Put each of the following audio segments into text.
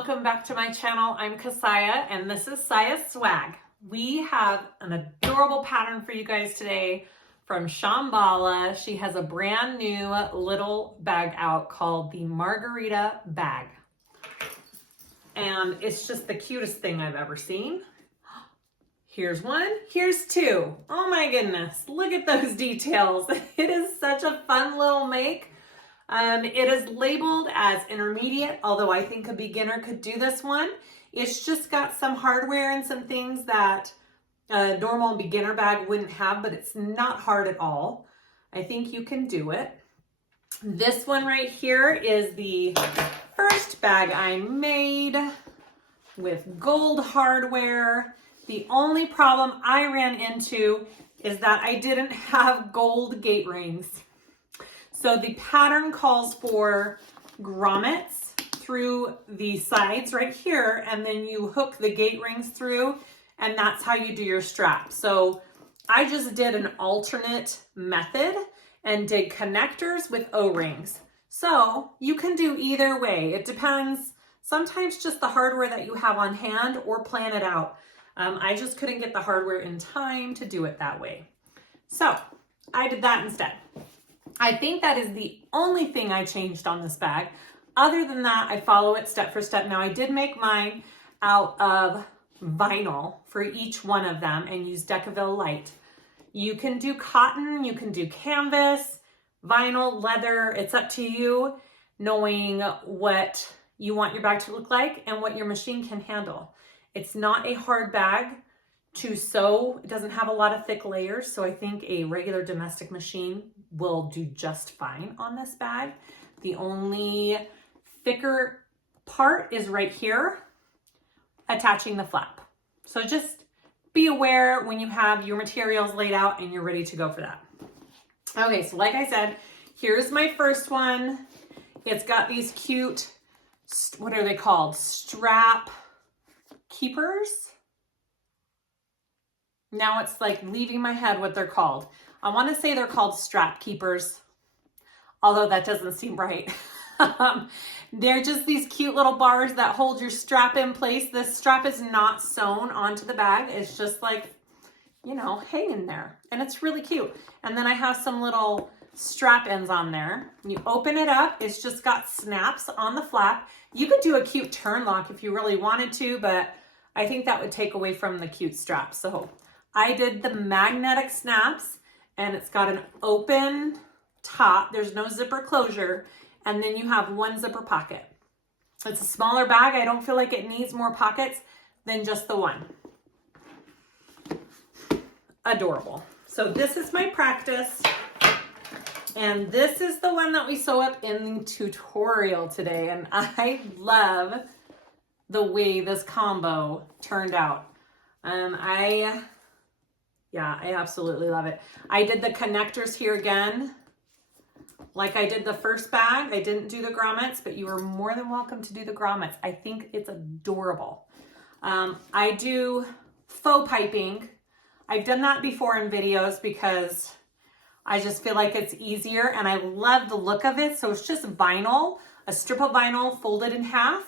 welcome back to my channel. I'm Kassiah and this is SiahSwag. We have an adorable pattern for you guys today from Shamballa. She has a brand new little bag out called the Margarita bag. And it's just the cutest thing I've ever seen. Here's one, here's two. Oh my goodness, look at those details. It is such a fun little make. It is labeled as intermediate, although I think a beginner could do this one. It's just got some hardware and some things that a normal beginner bag wouldn't have, but it's not hard at all. I think you can do it. This one right here is the first bag I made with gold hardware. The only problem I ran into is that I didn't have gold gate rings. So the pattern calls for grommets through the sides right here, and then you hook the gate rings through, and that's how you do your strap. So I just did an alternate method and did connectors with O-rings. So you can do either way. It depends, sometimes just the hardware that you have on hand or plan it out. I just couldn't get the hardware in time to do it that way. So I did that instead. I think that is the only thing I changed on this bag. Other than that, I follow it step for step. Now I did make mine out of vinyl for each one of them and use Decaville Light. You can do cotton, you can do canvas, vinyl, leather. It's up to you, knowing what you want your bag to look like and what your machine can handle. It's not a hard bag to sew. It doesn't have a lot of thick layers, so I think a regular domestic machine will do just fine on this bag. The only thicker part is right here, attaching the flap. So just be aware when you have your materials laid out and you're ready to go for that. Okay, so like I said, here's my first one. It's got these cute, what are they called? Strap keepers. Now it's like leaving my head what they're called. I want to say they're called strap keepers, although that doesn't seem right. They're just these cute little bars that hold your strap in place. This strap is not sewn onto the bag. It's just like, you know, hanging there. And it's really cute. And then I have some little strap ends on there. You open it up. It's just got snaps on the flap. You could do a cute turn lock if you really wanted to, but I think that would take away from the cute strap. So I did the magnetic snaps, and it's got an open top. There's no zipper closure. And then you have one zipper pocket. It's a smaller bag. I don't feel like it needs more pockets than just the one. Adorable. So this is my practice. And this is the one that we sew up in the tutorial today. And I love the way this combo turned out. I absolutely love it. I did the connectors here again. Like I did the first bag, I didn't do the grommets, but you are more than welcome to do the grommets. I think it's adorable. I do faux piping. I've done that before in videos because I just feel like it's easier and I love the look of it. So it's just vinyl, a strip of vinyl folded in half,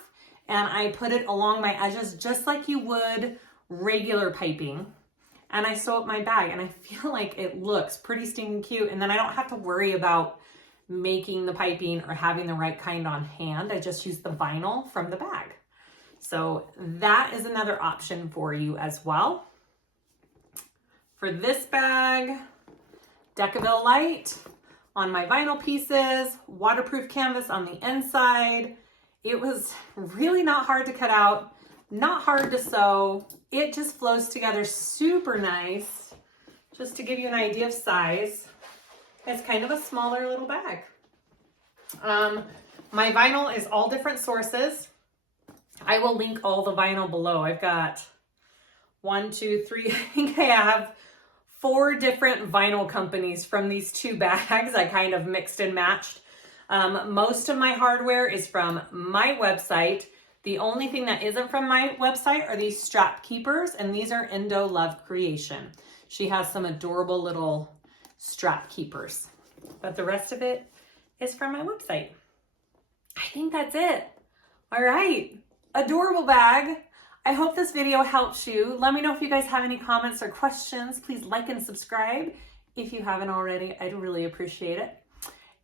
and I put it along my edges just like you would regular piping. And I sew up my bag and I feel like it looks pretty stinking cute. And then I don't have to worry about making the piping or having the right kind on hand. I just use the vinyl from the bag. So that is another option for you as well. For this bag, Decaville Light on my vinyl pieces, waterproof canvas on the inside. It was really not hard to cut out, not hard to sew. It just flows together super nice. Just to give you an idea of size, it's kind of a smaller little bag. My vinyl is all different sources. I will link all the vinyl below. I've got 1, 2, 3, I think I have 4 different vinyl companies from these 2 bags. I kind of mixed and matched. Most of my hardware is from my website. The only thing that isn't from my website are these strap keepers, and these are Indo Love Creation. She has some adorable little strap keepers, but the rest of it is from my website. I think that's it. All right. adorable bag. I hope this video helps you. Let me know if you guys have any comments or questions. Please like and subscribe if you haven't already. I'd really appreciate it.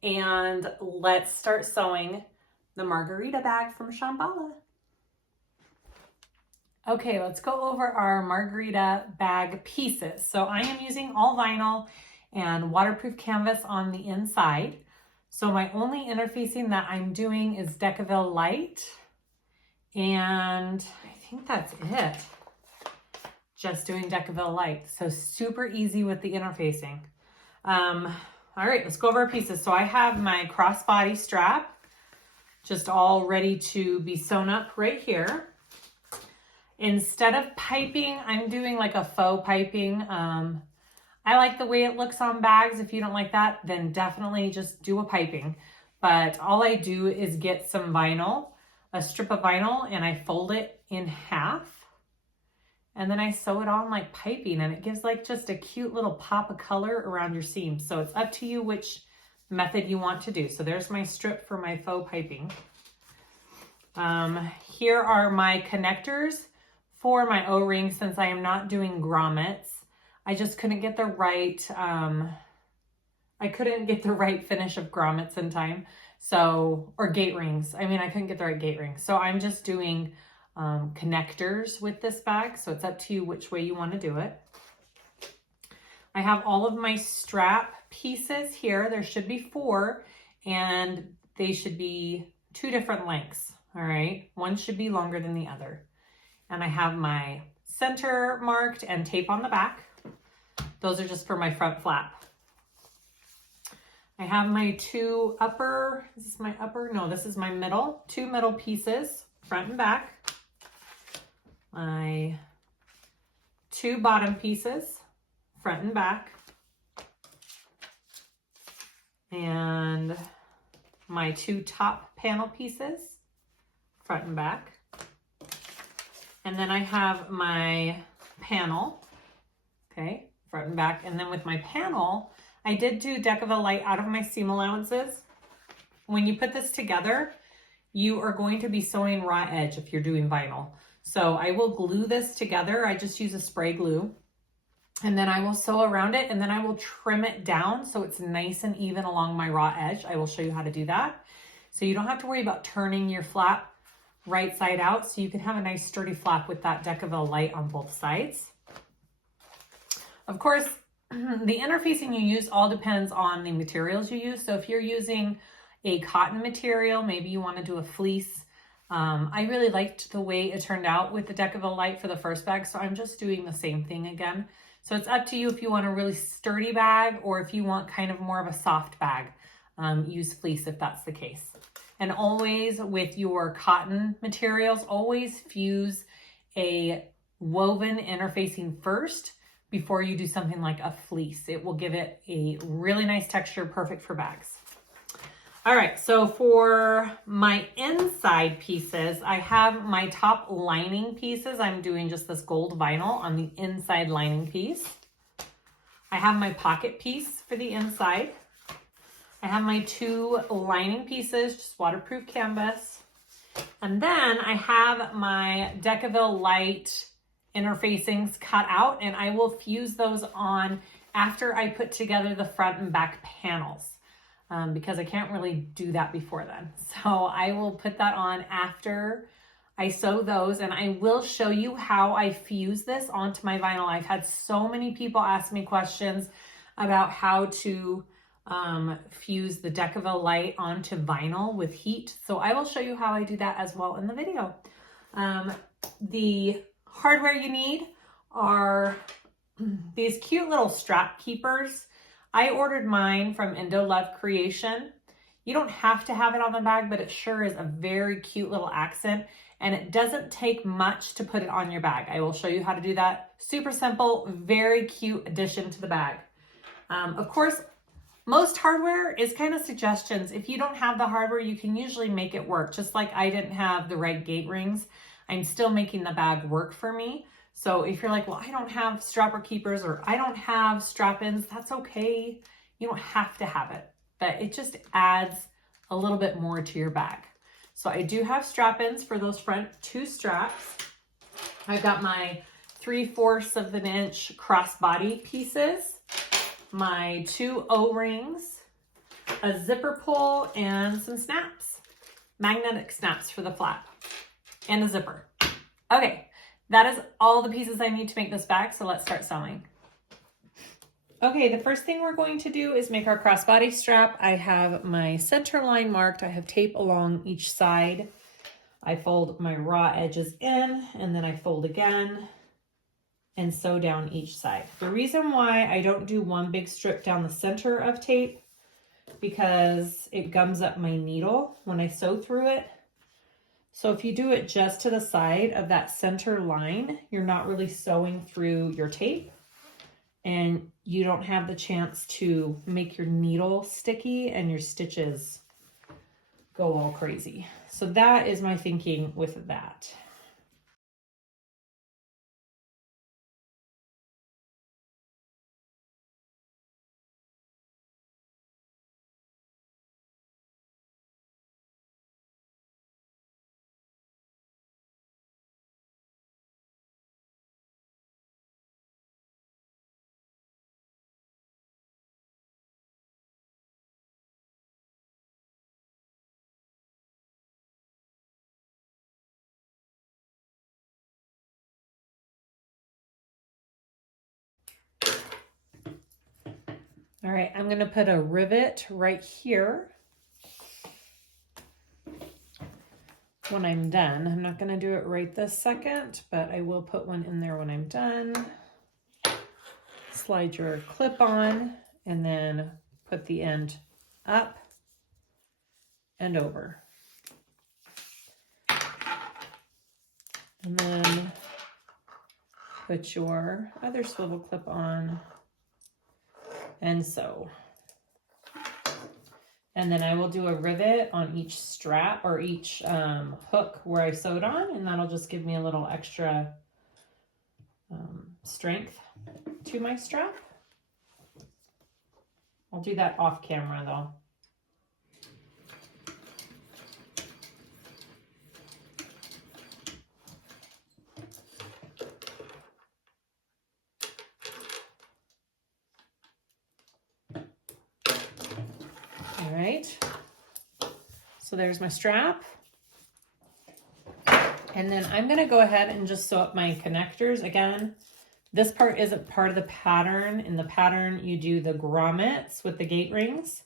And let's start sewing the Margarita bag from Shamballa. Okay, let's go over our Margarita bag pieces. So I am using all vinyl and waterproof canvas on the inside. So my only interfacing that I'm doing is Decaville Light, and I think that's it. Just doing Decaville Light. So super easy with the interfacing. All right, let's go over our pieces. So I have my crossbody strap just all ready to be sewn up right here. Instead of piping, I'm doing like a faux piping. I like the way it looks on bags. If you don't like that, then definitely just do a piping. But all I do is get some vinyl, a strip of vinyl, and I fold it in half. And then I sew it on like piping, and it gives like just a cute little pop of color around your seam. So it's up to you which method you want to do. So there's my strip for my faux piping. Here are my connectors for my O-ring, since I am not doing grommets. I just couldn't get the right, finish of grommets in time. So, or gate rings. I mean, I couldn't get the right gate rings. So I'm just doing connectors with this bag. So it's up to you which way you want to do it. I have all of my strap pieces here. There should be 4, and they should be 2 different lengths. All right. One should be longer than the other. And I have my center marked and tape on the back. Those are just for my front flap. I have my 2 upper, is this my upper? No, this is my middle. 2 middle pieces, front and back. My 2 bottom pieces, front and back. And my 2 top panel pieces, front and back. And then I have my panel, okay, front and back. And then with my panel, I did do Decaville Light out of my seam allowances. When you put this together, you are going to be sewing raw edge if you're doing vinyl. So I will glue this together. I just use a spray glue. And then I will sew around it, and then I will trim it down so it's nice and even along my raw edge. I will show you how to do that. So you don't have to worry about turning your flap right side out, so you can have a nice sturdy flap with that Decaville Light on both sides. Of course, the interfacing you use all depends on the materials you use. So if you're using a cotton material, maybe you want to do a fleece. I really liked the way it turned out with the Decaville Light for the first bag, so I'm just doing the same thing again. So it's up to you if you want a really sturdy bag or if you want kind of more of a soft bag. Use fleece if that's the case. And always with your cotton materials, always fuse a woven interfacing first before you do something like a fleece. It will give it a really nice texture, perfect for bags. All right, so for my inside pieces, I have my top lining pieces. I'm doing just this gold vinyl on the inside lining piece. I have my pocket piece for the inside. I have my 2 lining pieces, just waterproof canvas. And then I have my Decaville Light interfacings cut out, and I will fuse those on after I put together the front and back panels. Because I can't really do that before then. So I will put that on after I sew those, and I will show you how I fuse this onto my vinyl. I've had so many people ask me questions about how to fuse the Decaville Light onto vinyl with heat. So I will show you how I do that as well in the video. The hardware you need are these cute little strap keepers. I ordered mine from Indo Love Creation. You don't have to have it on the bag, but it sure is a very cute little accent, and it doesn't take much to put it on your bag. I will show you how to do that. Super simple, very cute addition to the bag. Of course, most hardware is kind of suggestions. If you don't have the hardware, you can usually make it work. Just like I didn't have the right gate rings, I'm still making the bag work for me. So if you're like, well, I don't have strapper keepers or I don't have strap-ins, that's okay. You don't have to have it, but it just adds a little bit more to your bag. So I do have strap-ins for those front 2 straps. I've got my 3/4 of an inch crossbody pieces, my 2 O-rings, a zipper pull, and some snaps, magnetic snaps for the flap, and a zipper. Okay, that is all the pieces I need to make this bag, so let's start sewing. Okay, the first thing we're going to do is make our crossbody strap. I have my center line marked. I have tape along each side. I fold my raw edges in, and then I fold again and sew down each side. The reason why I don't do one big strip down the center of tape, because it gums up my needle when I sew through it. So if you do it just to the side of that center line, you're not really sewing through your tape, and you don't have the chance to make your needle sticky and your stitches go all crazy. So that is my thinking with that. All right, I'm gonna put a rivet right here when I'm done. I'm not gonna do it right this second, but I will put one in there when I'm done. Slide your clip on and then put the end up and over. And then put your other swivel clip on and sew. And then I will do a rivet on each strap or each hook where I sewed on, and that'll just give me a little extra strength to my strap. I'll do that off camera though. All right, so there's my strap. And then I'm gonna go ahead and just sew up my connectors. Again, this part isn't part of the pattern. In the pattern, you do the grommets with the gate rings,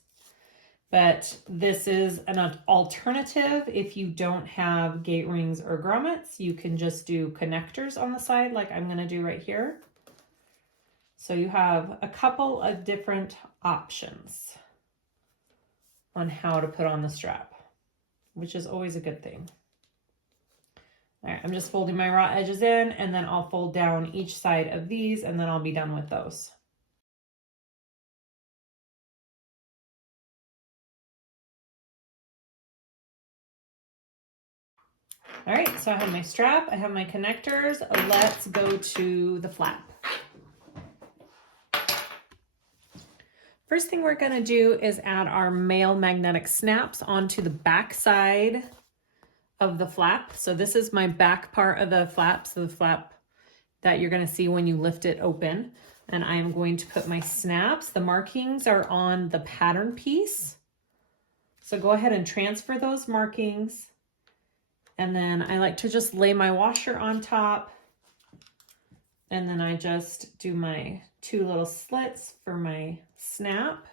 but this is an alternative. If you don't have gate rings or grommets, you can just do connectors on the side like I'm gonna do right here. So you have a couple of different options on how to put on the strap, which is always a good thing. All right, I'm just folding my raw edges in, and then I'll fold down each side of these, and then I'll be done with those. All right, so I have my strap, I have my connectors. Let's go to the flap. First thing we're gonna do is add our male magnetic snaps onto the back side of the flap. So this is my back part of the flap, so the flap that you're gonna see when you lift it open. And I am going to put my snaps. The markings are on the pattern piece. So go ahead and transfer those markings. And then I like to just lay my washer on top. And then I just do my 2 little slits for my snap.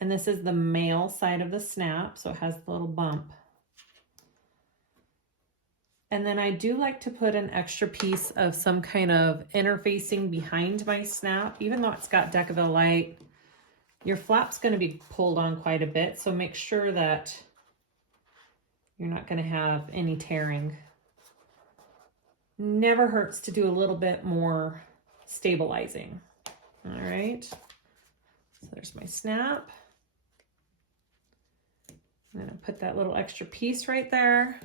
And this is the male side of the snap, so it has the little bump. And then I do like to put an extra piece of some kind of interfacing behind my snap. Even though it's got Decaville light, your flap's going to be pulled on quite a bit, so make sure that you're not going to have any tearing. Never hurts to do a little bit more stabilizing. All right, so there's my snap. I'm going to put that little extra piece right there,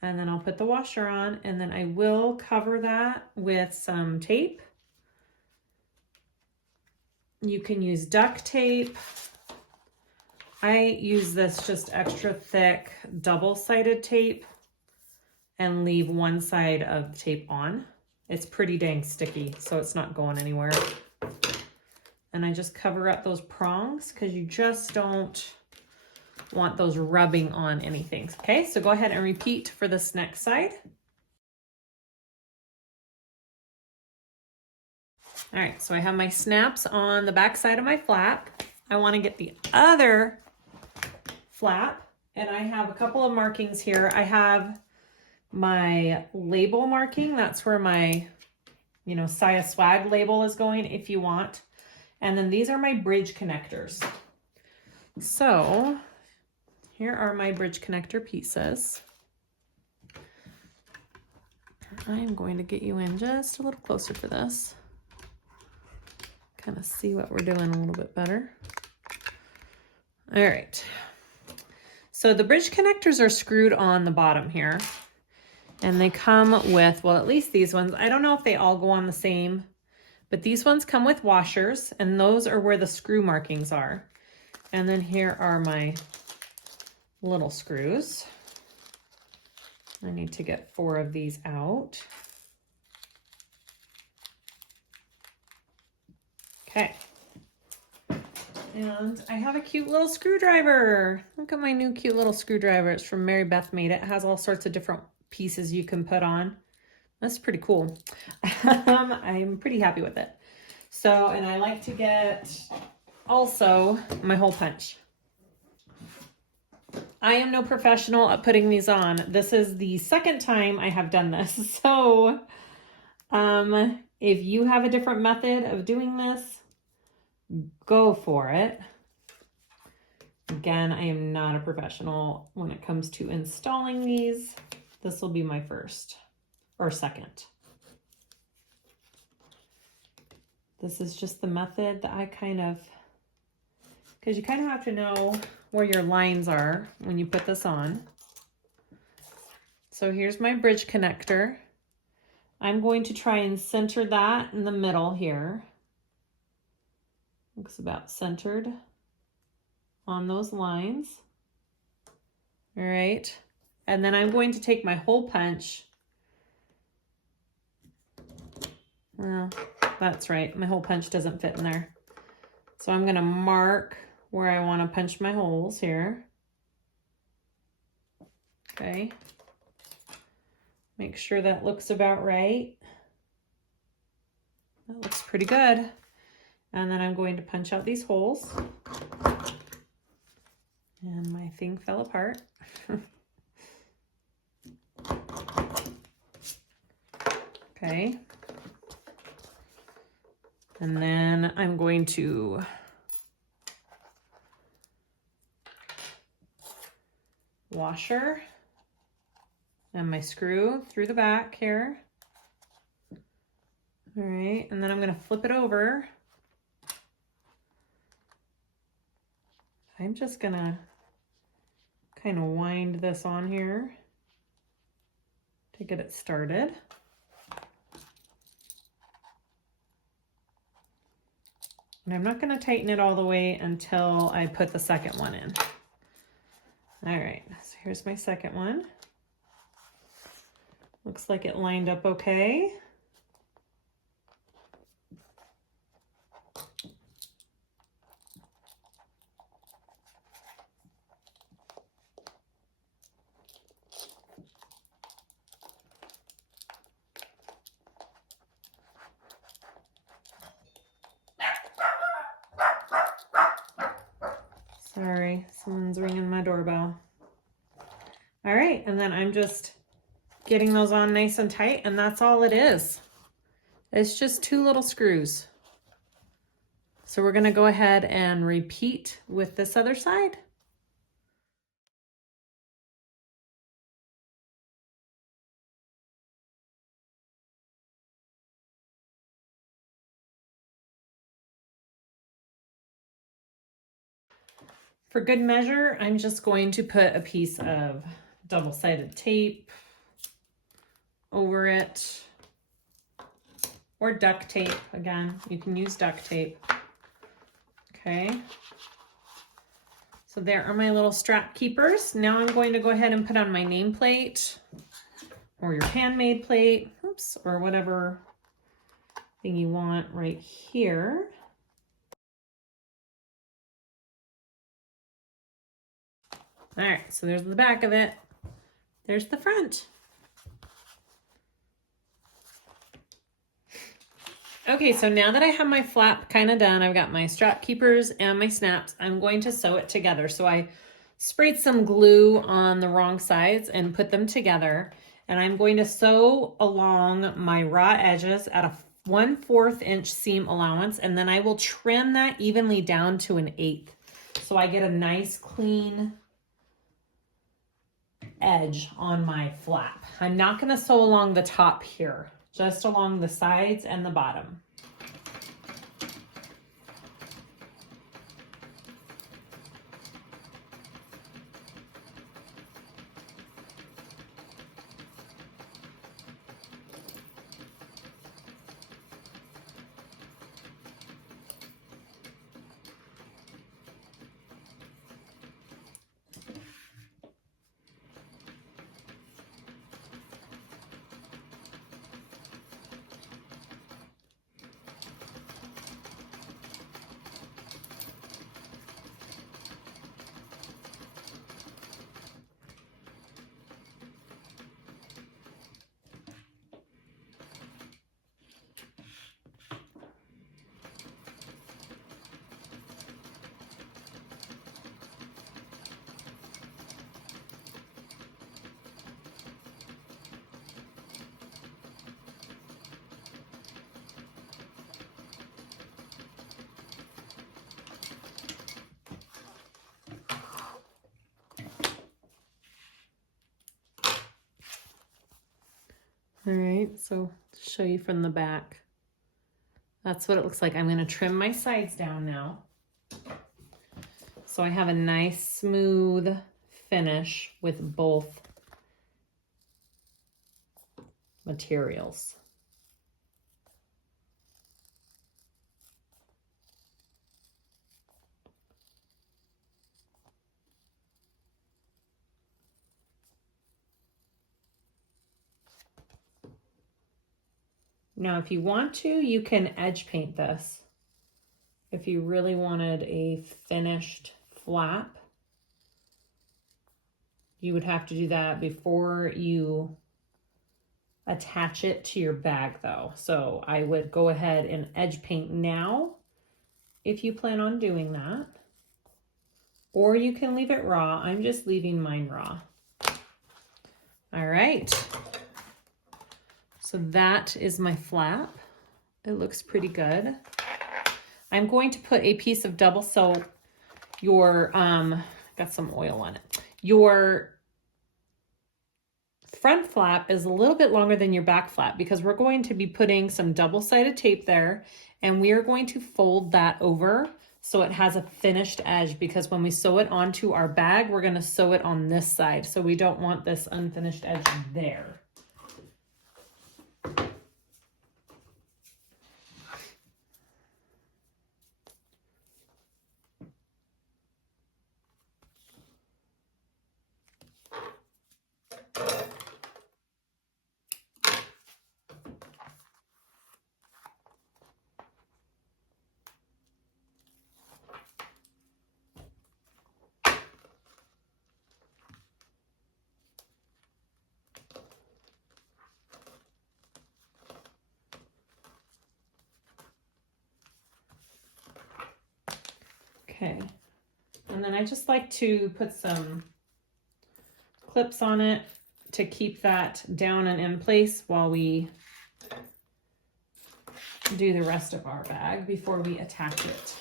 and then I'll put the washer on, and then I will cover that with some tape. You can use duct tape, I use this just extra thick double-sided tape and leave one side of the tape on. It's pretty dang sticky, so it's not going anywhere. And I just cover up those prongs because you just don't want those rubbing on anything. Okay, so go ahead and repeat for this next side. All right, so I have my snaps on the back side of my flap. I want to get the other flap, and I have a couple of markings here. I have my label marking. That's where my, SiahSwag label is going if you want. And then these are my bridge connectors. So here are my bridge connector pieces. I'm going to get you in just a little closer for this. Kind of see what we're doing a little bit better. All right. So the bridge connectors are screwed on the bottom here. And they come with, well, at least these ones. I don't know if they all go on the same, but these ones come with washers, and those are where the screw markings are. And then here are my little screws. I need to get 4 of these out. Okay. And I have a cute little screwdriver. Look at my new cute little screwdriver. It's from Mary Beth Made It. It has all sorts of different pieces you can put on. That's pretty cool. I'm pretty happy with it. So, and I like to get also my hole punch. I am no professional at putting these on. This is the second time I have done this. So, if you have a different method of doing this, go for it. Again, I am not a professional when it comes to installing these. This will be my first or second. This is just the method that I because you kind of have to know where your lines are when you put this on. So here's my bridge connector. I'm going to try and center that in the middle here. Looks about centered on those lines. All right. And then I'm going to take my hole punch. Well, that's right. My hole punch doesn't fit in there. So I'm going to mark where I want to punch my holes here. Okay. Make sure that looks about right. That looks pretty good. And then I'm going to punch out these holes. And my thing fell apart. Okay. And then I'm going to washer and my screw through the back here. All right, and then I'm going to flip it over. I'm just going to kind of wind this on here to get it started. And I'm not going to tighten it all the way until I put the second one in. All right, so here's my second one. Looks like it lined up okay. Sorry, someone's ringing my doorbell. All right, and then I'm just getting those on nice and tight, and that's all it is. It's just 2 little screws. So we're gonna go ahead and repeat with this other side. For good measure, I'm just going to put a piece of double-sided tape over it, or duct tape. Again, you can use duct tape. Okay. So there are my little strap keepers. Now I'm going to go ahead and put on my nameplate or your handmade plate, oops, or whatever thing you want right here. All right, so there's the back of it. There's the front. Okay, so now that I have my flap kind of done, I've got my strap keepers and my snaps, I'm going to sew it together. So I sprayed some glue on the wrong sides and put them together. And I'm going to sew along my raw edges at a 1/4 inch seam allowance. And then I will trim that evenly down to 1/8. So I get a nice clean edge on my flap. I'm not going to sew along the top here, just along the sides and the bottom. All right, so to show you from the back, that's what it looks like. I'm going to trim my sides down now. So I have a nice smooth finish with both materials. Now, if you want to, you can edge paint this. If you really wanted a finished flap, you would have to do that before you attach it to your bag though. So I would go ahead and edge paint now if you plan on doing that. Or you can leave it raw. I'm just leaving mine raw. All right. So that is my flap. It looks pretty good. I'm going to put a piece of double sew your, got some oil on it. Your front flap is a little bit longer than your back flap because we're going to be putting some double-sided tape there, and we are going to fold that over so it has a finished edge, because when we sew it onto our bag, we're going to sew it on this side. So we don't want this unfinished edge there. Okay, and then I just like to put some clips on it to keep that down and in place while we do the rest of our bag before we attach it.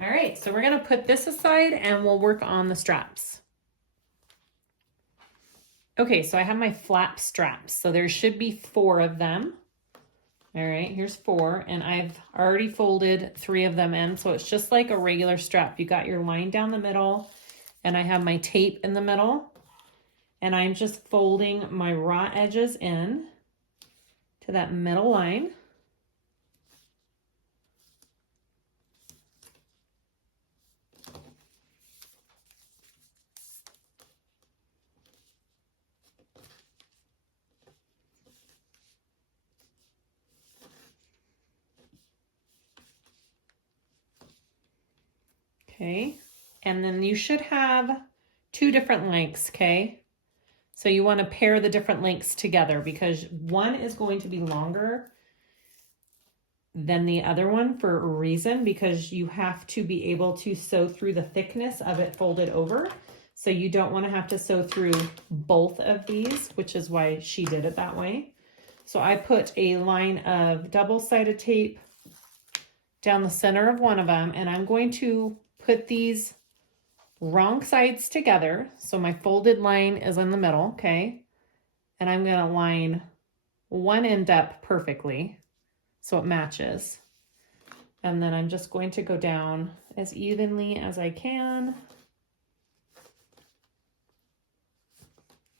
All right, so we're gonna put this aside and we'll work on the straps. Okay, so I have my flap straps. So there should be 4 of them. All right, here's 4, and I've already folded 3 of them in, so it's just like a regular strap. You got your line down the middle, and I have my tape in the middle, and I'm just folding my raw edges in to that middle line. Okay, and then you should have 2 different lengths, okay? So you want to pair the different lengths together because one is going to be longer than the other one for a reason, because you have to be able to sew through the thickness of it folded over. So you don't want to have to sew through both of these, which is why she did it that way. So I put a line of double-sided tape down the center of one of them, and I'm going to put these wrong sides together. So my folded line is in the middle, okay? And I'm going to line one end up perfectly so it matches. And then I'm just going to go down as evenly as I can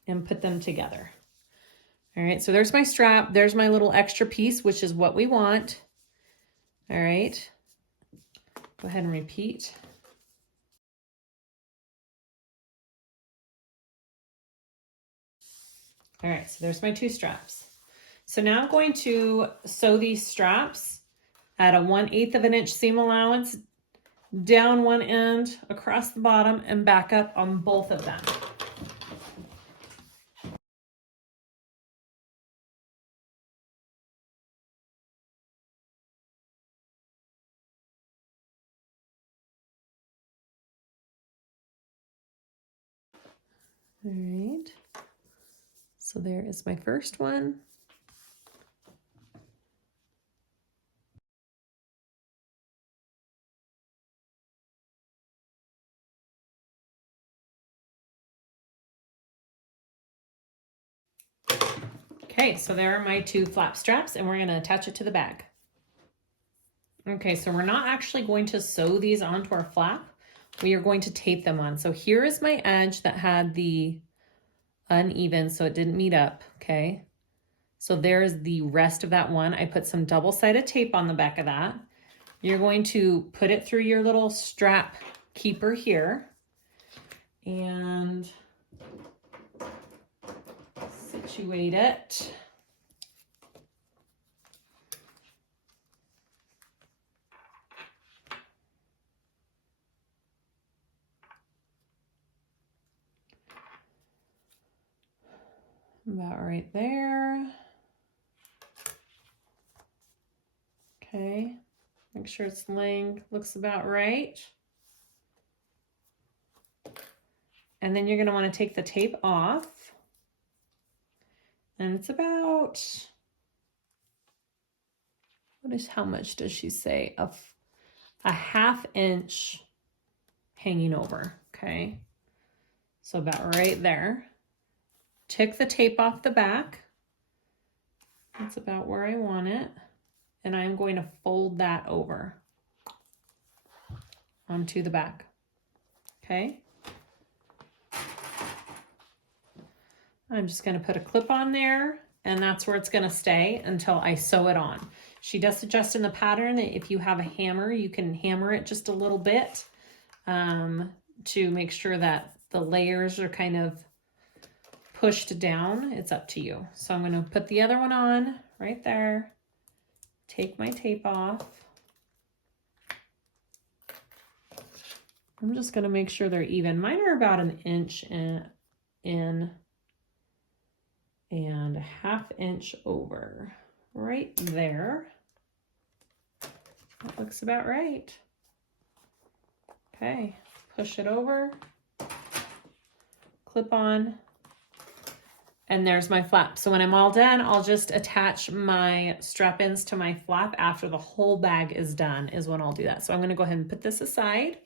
and put them together. All right, so there's my strap. There's my little extra piece, which is what we want. All right, go ahead and repeat. All right, so there's my 2 straps. So now I'm going to sew these straps at a 1/8 of an inch seam allowance, down one end, across the bottom, and back up on both of them. All right, so there is my first one. Okay, so there are my 2 flap straps, and we're going to attach it to the bag. Okay, so we're not actually going to sew these onto our flap. We are going to tape them on. So here is my edge that had the uneven, so it didn't meet up, okay? So there's the rest of that one. I put some double-sided tape on the back of that. You're going to put it through your little strap keeper here and situate it. About right there. Okay, make sure it's looks about right. And then you're going to want to take the tape off. And it's about, how much does she say? A 1/2 inch hanging over, okay? So about right there. Take the tape off the back. That's about where I want it. And I'm going to fold that over onto the back, okay? I'm just going to put a clip on there, and that's where it's going to stay until I sew it on. She does suggest in the pattern that if you have a hammer, you can hammer it just a little bit to make sure that the layers are kind of pushed down. It's up to you. So I'm going to put the other one on right there, take my tape off. I'm just going to make sure they're even. Mine are about 1 inch in and 1/2 inch over right there. That looks about right. Okay, push it over, clip on, and there's my flap. So when I'm all done, I'll just attach my strap ends to my flap after the whole bag is done is when I'll do that. So I'm going to go ahead and put this aside,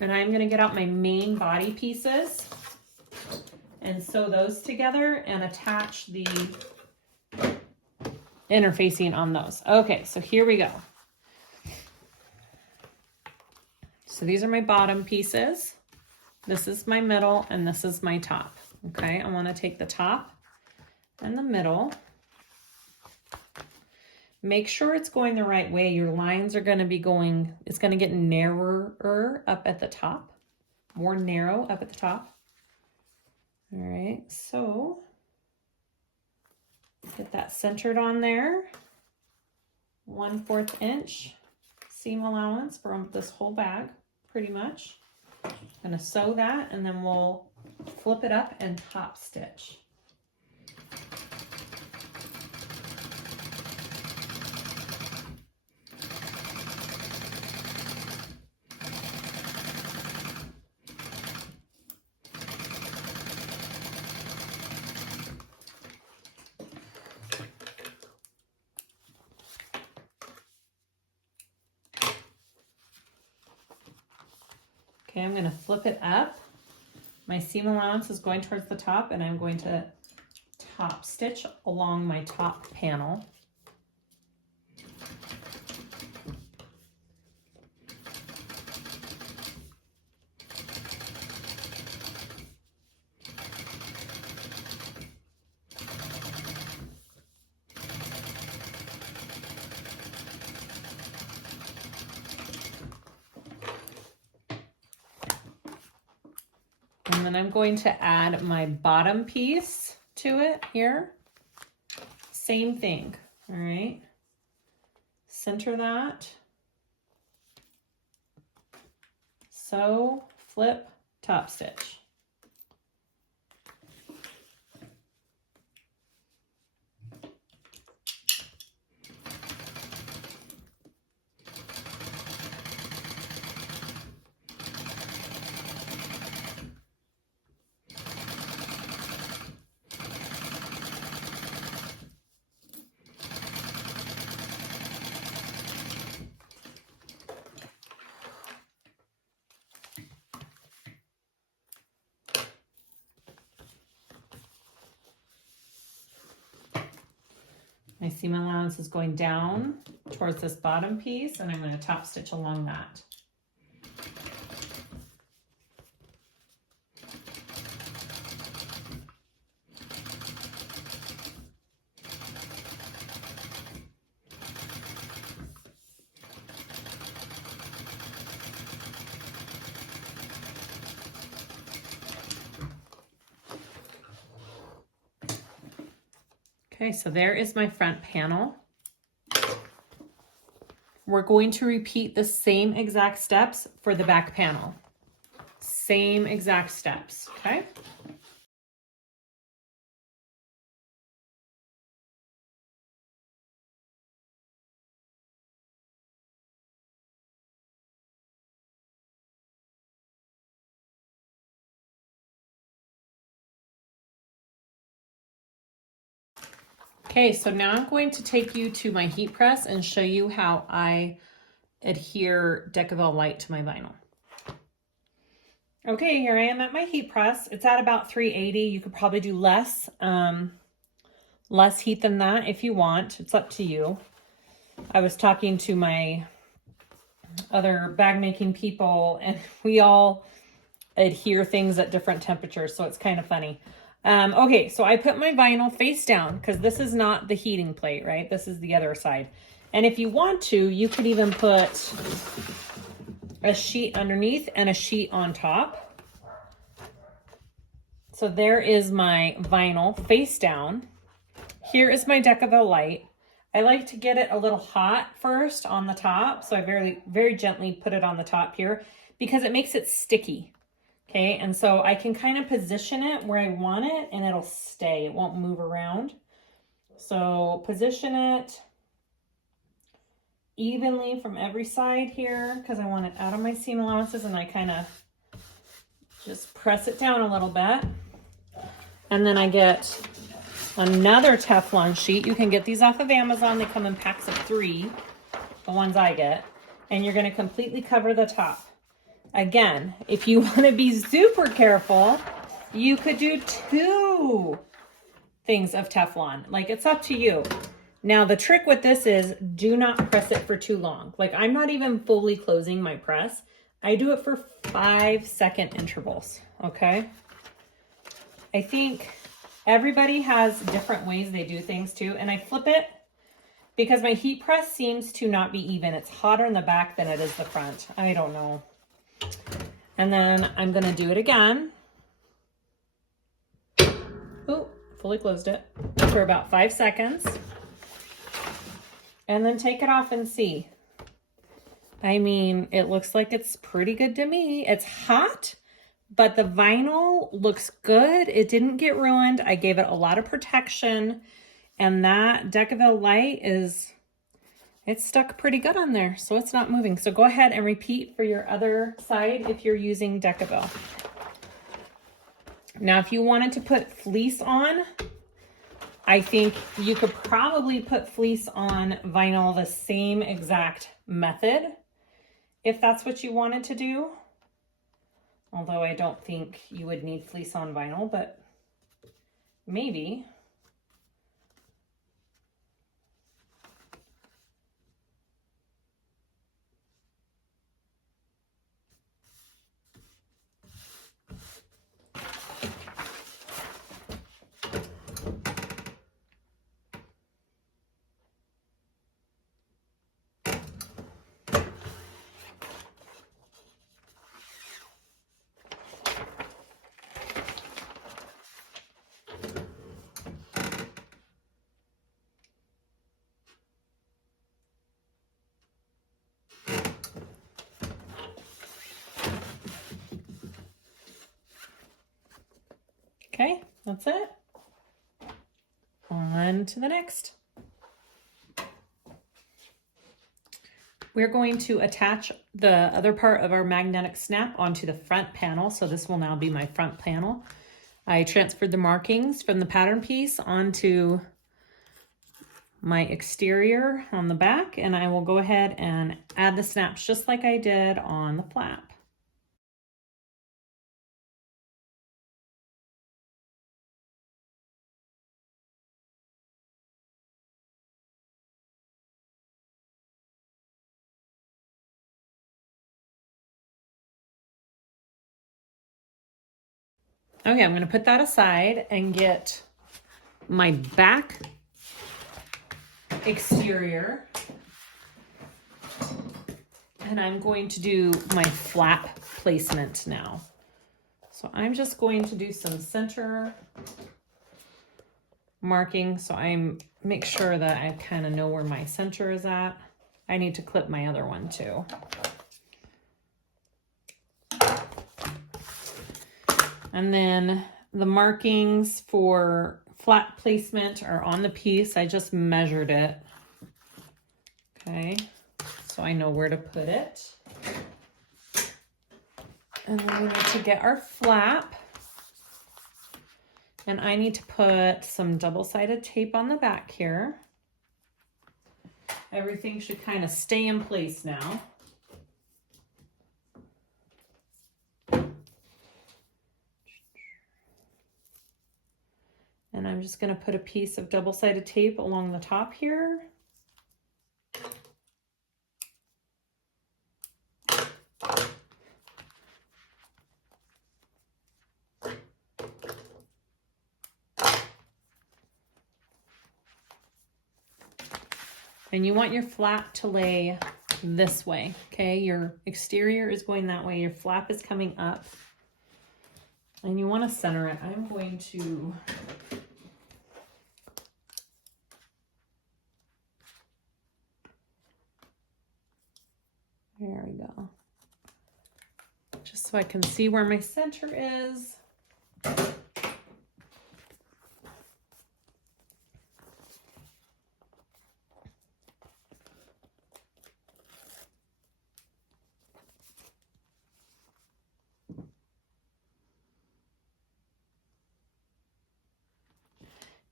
and I'm going to get out my main body pieces and sew those together and attach the interfacing on those. Okay, so here we go. So these are my bottom pieces. This is my middle, and this is my top. Okay, I want to take the top and the middle. Make sure it's going the right way. Your lines are going to be going, it's going to get narrower up at the top, more narrow up at the top. All right, so get that centered on there. 1/4 inch seam allowance for this whole bag, pretty much. I'm gonna sew that and then we'll flip it up and top stitch. Okay, I'm going to flip it up. My seam allowance is going towards the top, and I'm going to top stitch along my top panel. And then I'm going to add my bottom piece to it here. Same thing, all right? Center that. Sew, flip, top stitch. My seam allowance is going down towards this bottom piece, and I'm going to top stitch along that. Okay, so there is my front panel. We're going to repeat the same exact steps for the back panel. Same exact steps, okay? Okay, so now I'm going to take you to my heat press and show you how I adhere Decaville light to my vinyl. Okay, here I am at my heat press. It's at about 380. You could probably do less heat than that if you want. It's up to you. I was talking to my other bag making people, and we all adhere things at different temperatures, so it's kind of funny. Okay, so I put my vinyl face down because this is not the heating plate, right? This is the other side. And if you want to, you could even put a sheet underneath and a sheet on top. So there is my vinyl face down. Here is my Decaville light. I like to get it a little hot first on the top. So I very gently put it on the top here because it makes it sticky. Okay, and so I can kind of position it where I want it and it'll stay. It won't move around. So position it evenly from every side here because I want it out of my seam allowances, and I kind of just press it down a little bit. And then I get another Teflon sheet. You can get these off of Amazon. They come in packs of 3, the ones I get. And you're going to completely cover the top. Again, if you want to be super careful, you could do 2 things of Teflon. Like, it's up to you. Now, the trick with this is do not press it for too long. Like, I'm not even fully closing my press. I do it for 5-second intervals, okay? I think everybody has different ways they do things too. And I flip it because my heat press seems to not be even. It's hotter in the back than it is the front. I don't know. And then I'm going to do it again. Oh, fully closed it for about 5 seconds. And then take it off and see. I mean, it looks like it's pretty good to me. It's hot, but the vinyl looks good. It didn't get ruined. I gave it a lot of protection, and that Decaville light it's stuck pretty good on there, so it's not moving. So go ahead and repeat for your other side if you're using Decaville. Now, if you wanted to put fleece on, I think you could probably put fleece on vinyl the same exact method if that's what you wanted to do. Although I don't think you would need fleece on vinyl, but maybe. Okay, that's it. On to the next. We're going to attach the other part of our magnetic snap onto the front panel. So this will now be my front panel. I transferred the markings from the pattern piece onto my exterior on the back, and I will go ahead and add the snaps just like I did on the flap. Okay, I'm going to put that aside and get my back exterior, and I'm going to do my flap placement now. So I'm just going to do some center marking so I make sure that I kind of know where my center is at. I need to clip my other one too. And then the markings for flat placement are on the piece. I just measured it. Okay, so I know where to put it. And then we need to get our flap. And I need to put some double-sided tape on the back here. Everything should kind of stay in place now. And I'm just going to put a piece of double-sided tape along the top here. And you want your flap to lay this way, okay? Your exterior is going that way, your flap is coming up. And you want to center it. I'm going to there we go. Just so I can see where my center is.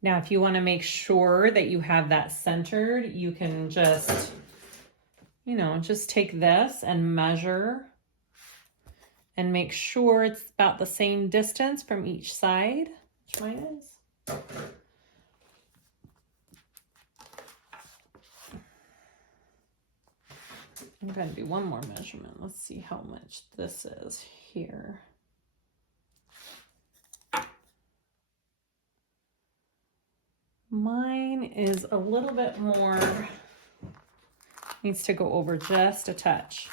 Now, if you want to make sure that you have that centered, you can just, you know, just take this and measure and make sure it's about the same distance from each side, which mine is. I'm going to do one more measurement. Let's see how much this is here. Mine is a little bit more, needs to go over just a touch.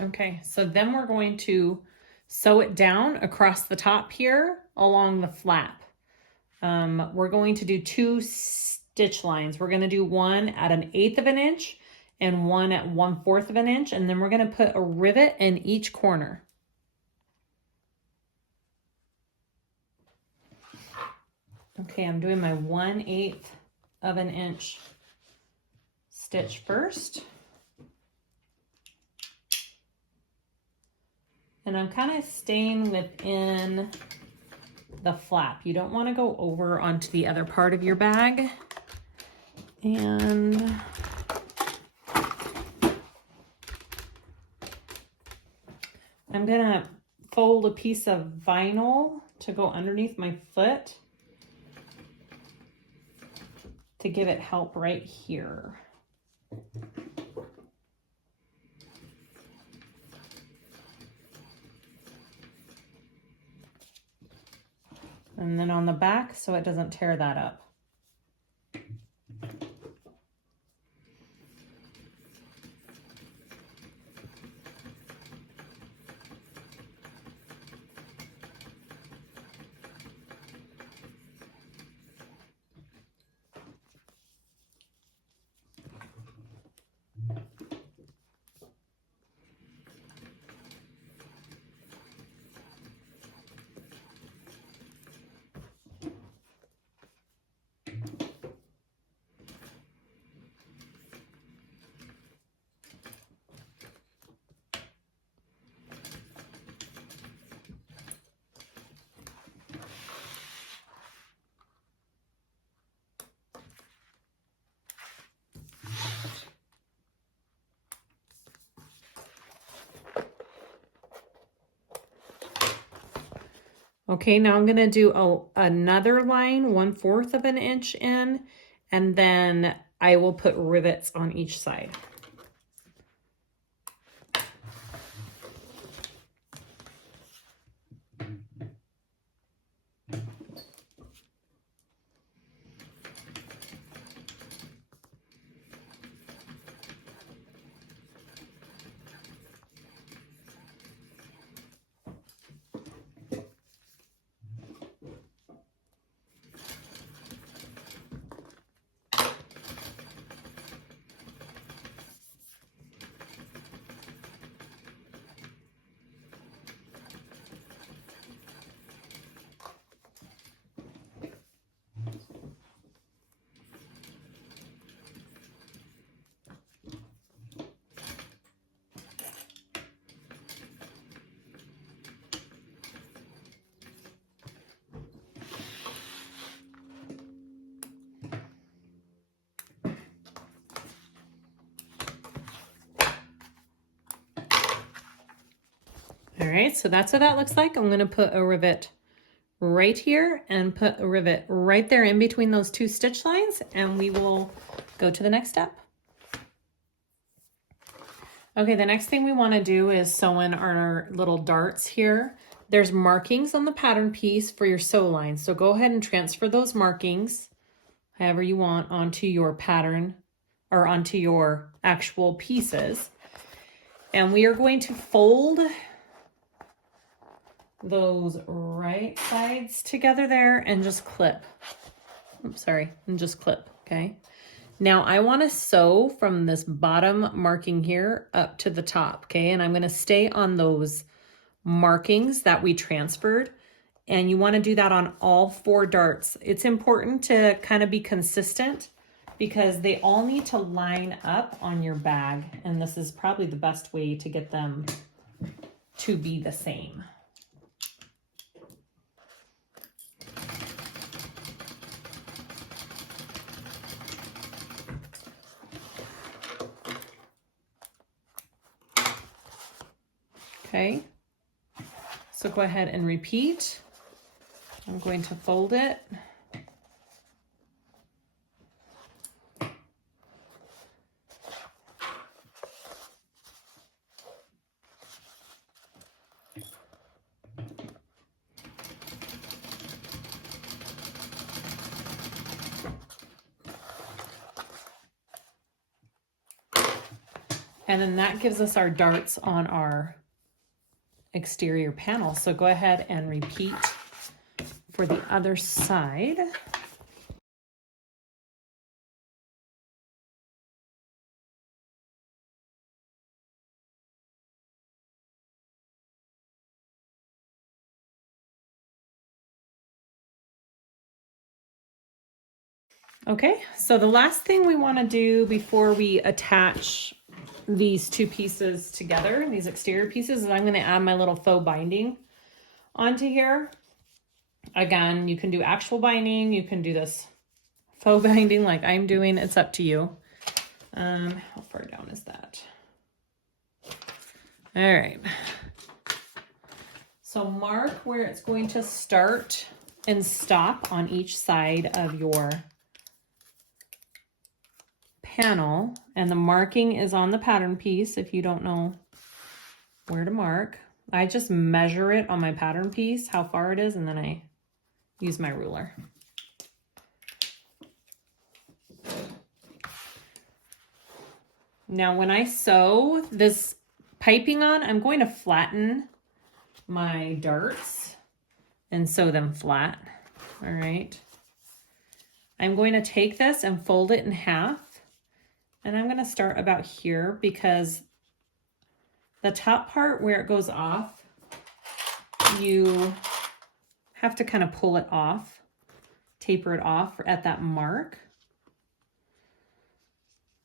Okay, so then we're going to sew it down across the top here along the flap. We're going to do 2 stitch lines. We're going to do one at 1/8 of an inch and one at 1/4 of an inch, and then we're going to put a rivet in each corner. Okay, I'm doing my 1/8 of an inch stitch first. And I'm kind of staying within the flap. You don't want to go over onto the other part of your bag. And I'm gonna fold a piece of vinyl to go underneath my foot to give it help right here. And then on the back so it doesn't tear that up. Okay, now I'm gonna do another line 1/4 of an inch in, and then I will put rivets on each side. All right, so that's what that looks like. I'm gonna put a rivet right here and put a rivet right there in between those 2 stitch lines, and we will go to the next step. Okay, the next thing we wanna do is sew in our little darts here. There's markings on the pattern piece for your sew line. So go ahead and transfer those markings, however you want, onto your pattern or onto your actual pieces. And we are going to fold those right sides together there and just clip. Oops, sorry, and just clip, okay? Now I wanna sew from this bottom marking here up to the top, okay? And I'm gonna stay on those markings that we transferred, and you wanna do that on all 4 darts. It's important to kind of be consistent because they all need to line up on your bag, and this is probably the best way to get them to be the same. Okay, so go ahead and repeat. I'm going to fold it. And then that gives us our darts on our exterior panel. So go ahead and repeat for the other side. Okay, so the last thing we want to do before we attach these two pieces together, these exterior pieces, is I'm going to add my little faux binding onto here. Again, you can do actual binding, you can do this faux binding like I'm doing, it's up to you. How far down is that? All right. So mark where it's going to start and stop on each side of your panel, and the marking is on the pattern piece if you don't know where to mark. I just measure it on my pattern piece, how far it is, and then I use my ruler. Now when I sew this piping on, I'm going to flatten my darts and sew them flat. All right. I'm going to take this and fold it in half, and I'm going to start about here because the top part where it goes off, you have to kind of pull it off, taper it off at that mark.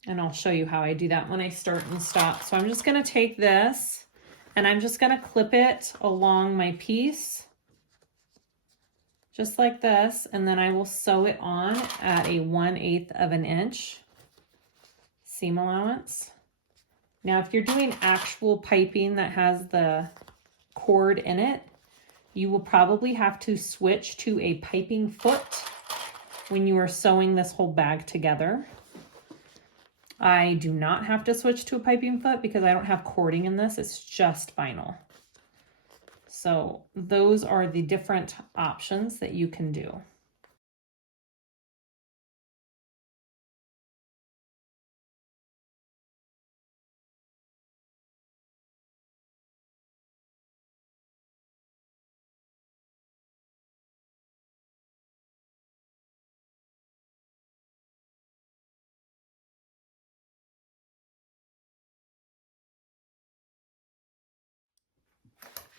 And I'll show you how I do that when I start and stop. So I'm just going to take this and I'm just going to clip it along my piece, just like this, and then I will sew it on at a 1/8 of an inch seam allowance. Now, if you're doing actual piping that has the cord in it, you will probably have to switch to a piping foot when you are sewing this whole bag together. I do not have to switch to a piping foot because I don't have cording in this, it's just vinyl. So those are the different options that you can do.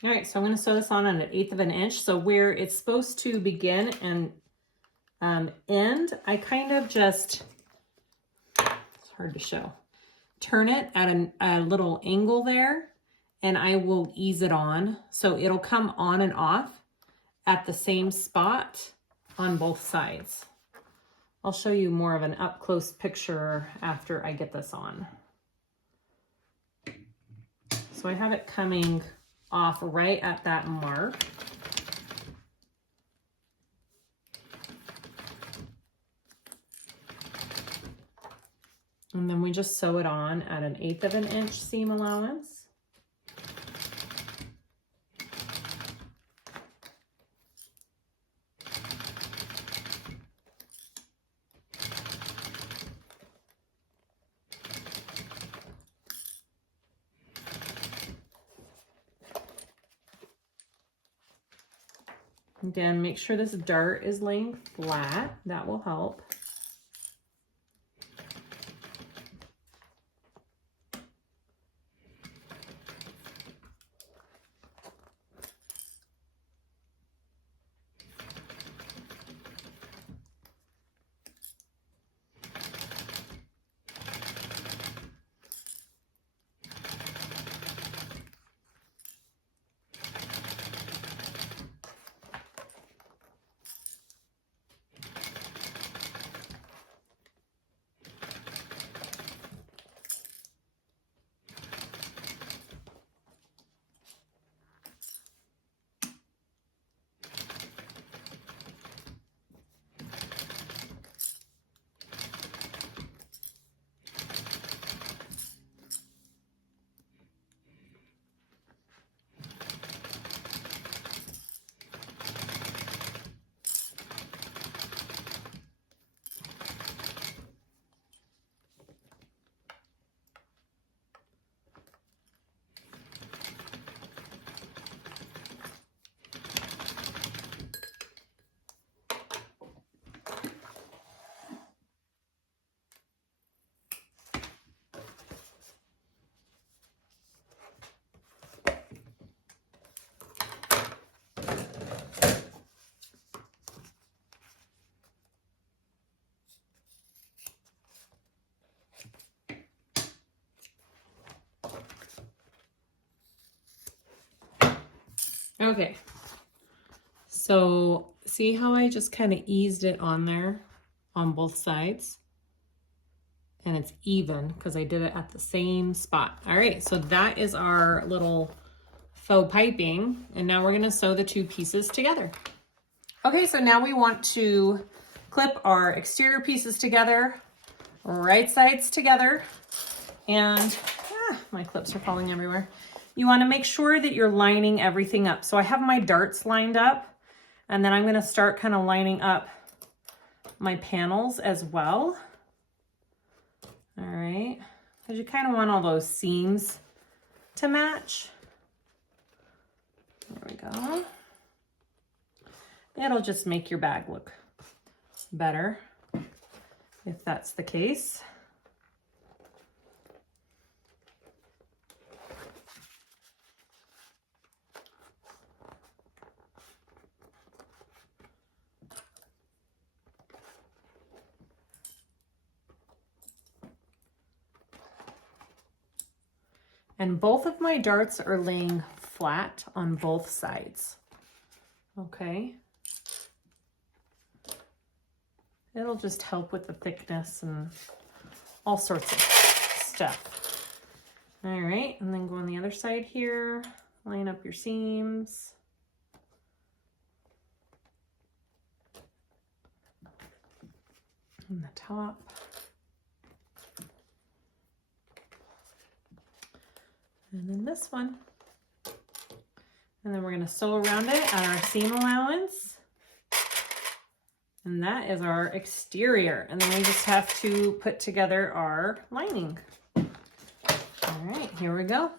All right, so I'm going to sew this on an 1/8 of an inch. So where it's supposed to begin and end, I kind of just, it's hard to show, turn it at a little angle there, and I will ease it on. So it'll come on and off at the same spot on both sides. I'll show you more of an up close picture after I get this on. So I have it coming off right at that mark. And then we just sew it on at an 1/8 of an inch seam allowance. Again, make sure this dart is laying flat. That will help. Okay, so see how I just kind of eased it on there on both sides? And it's even because I did it at the same spot. All right, so that is our little faux piping, and now we're gonna sew the two pieces together. Okay, so now we want to clip our exterior pieces together, right sides together, and my clips are falling everywhere. You wanna make sure that you're lining everything up. So I have my darts lined up, and then I'm gonna start kind of lining up my panels as well. All right, because you kind of want all those seams to match. There we go. It'll just make your bag look better if that's the case. And both of my darts are laying flat on both sides. Okay. It'll just help with the thickness and all sorts of stuff. All right, and then go on the other side here, line up your seams. And the top. And then this one. And then we're gonna sew around it at our seam allowance. And that is our exterior. And then we just have to put together our lining. All right, here we go.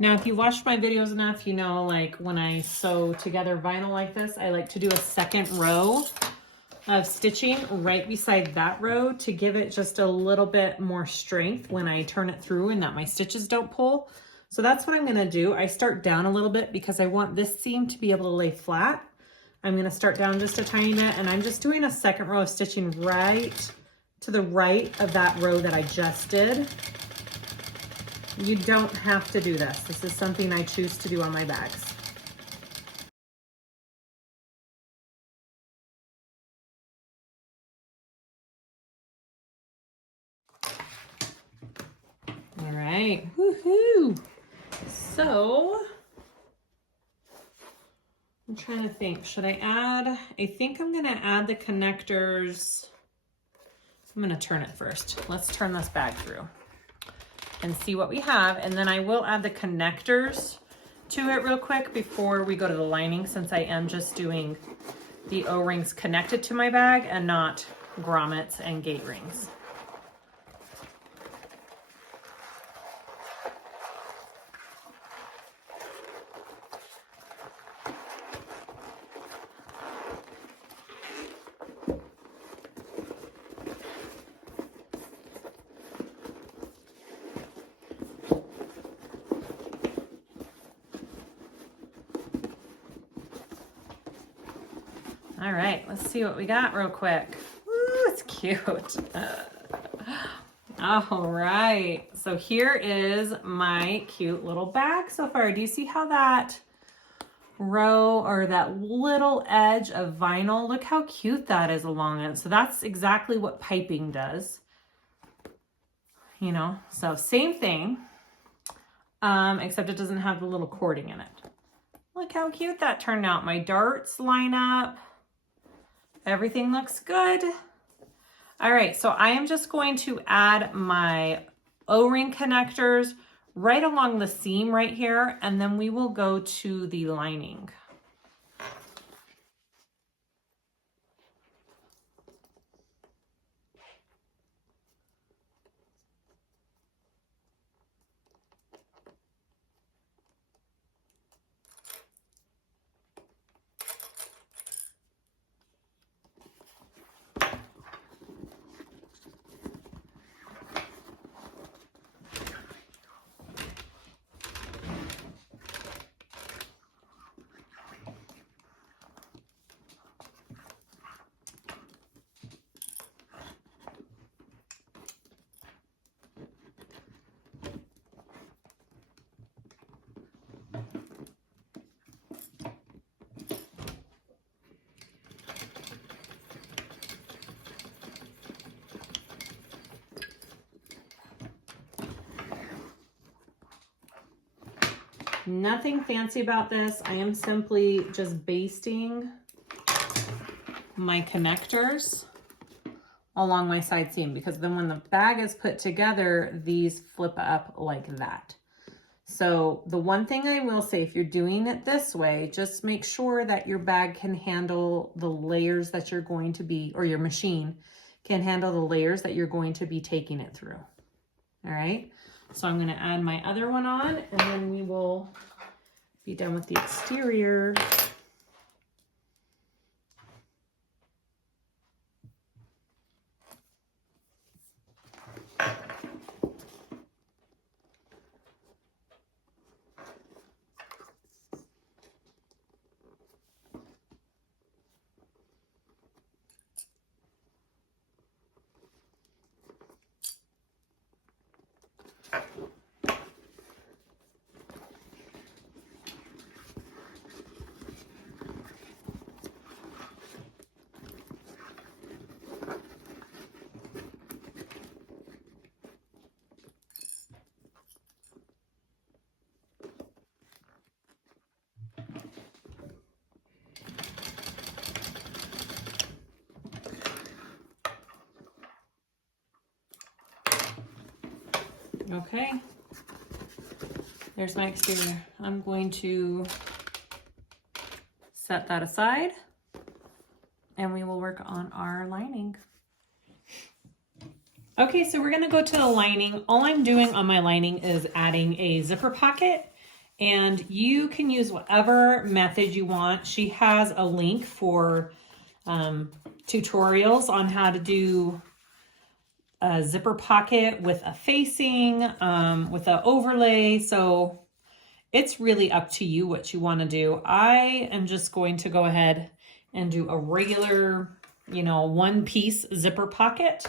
Now, if you watched my videos enough, you know, like when I sew together vinyl like this, I like to do a second row of stitching right beside that row to give it just a little bit more strength when I turn it through and that my stitches don't pull. So that's what I'm gonna do. I start down a little bit because I want this seam to be able to lay flat. I'm gonna start down just a tiny bit, and I'm just doing a second row of stitching right to the right of that row that I just did. You don't have to do this. This is something I choose to do on my bags. All right, woohoo! So, I'm trying to think, should I add, I think I'm gonna add the connectors. I'm gonna turn it first. Let's turn this bag through and see what we have. And then I will add the connectors to it real quick before we go to the lining, since I am just doing the O-rings connected to my bag and not grommets and gate rings. right, let's see what we got real quick. Ooh, it's cute. All right, so here is my cute little bag so far. Do you see how that row or that little edge of vinyl, look how cute that is along it. So that's exactly what piping does, you know, so same thing, except it doesn't have the little cording in it. Look how cute that turned out. My darts line up. Everything looks good. All right, so I am just going to add my O-ring connectors right along the seam right here, and then we will go to the lining. Nothing fancy about this. I am simply just basting my connectors along my side seam, because then when the bag is put together, these flip up like that. So the one thing I will say, if you're doing it this way, just make sure that your bag can handle the layers that you're going to be, or your machine can handle the layers that you're going to be taking it through. All right. So I'm going to add my other one on, and then we will be done with the exterior. Okay, there's my exterior. I'm going to set that aside and we will work on our lining. Okay, so we're gonna go to the lining. All I'm doing on my lining is adding a zipper pocket, and you can use whatever method you want. She has a link for tutorials on how to do a zipper pocket with a facing, with an overlay. So it's really up to you what you want to do. I am just going to go ahead and do a regular, you know, one piece zipper pocket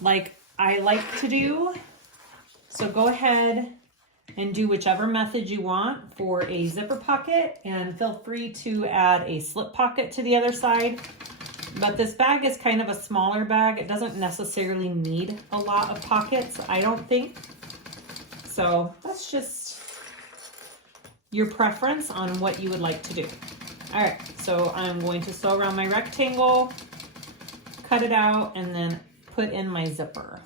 like I like to do. So go ahead and do whichever method you want for a zipper pocket, and feel free to add a slip pocket to the other side. But this bag is kind of a smaller bag. It doesn't necessarily need a lot of pockets, I don't think. So that's just your preference on what you would like to do. All right, so I'm going to sew around my rectangle, cut it out, and then put in my zipper.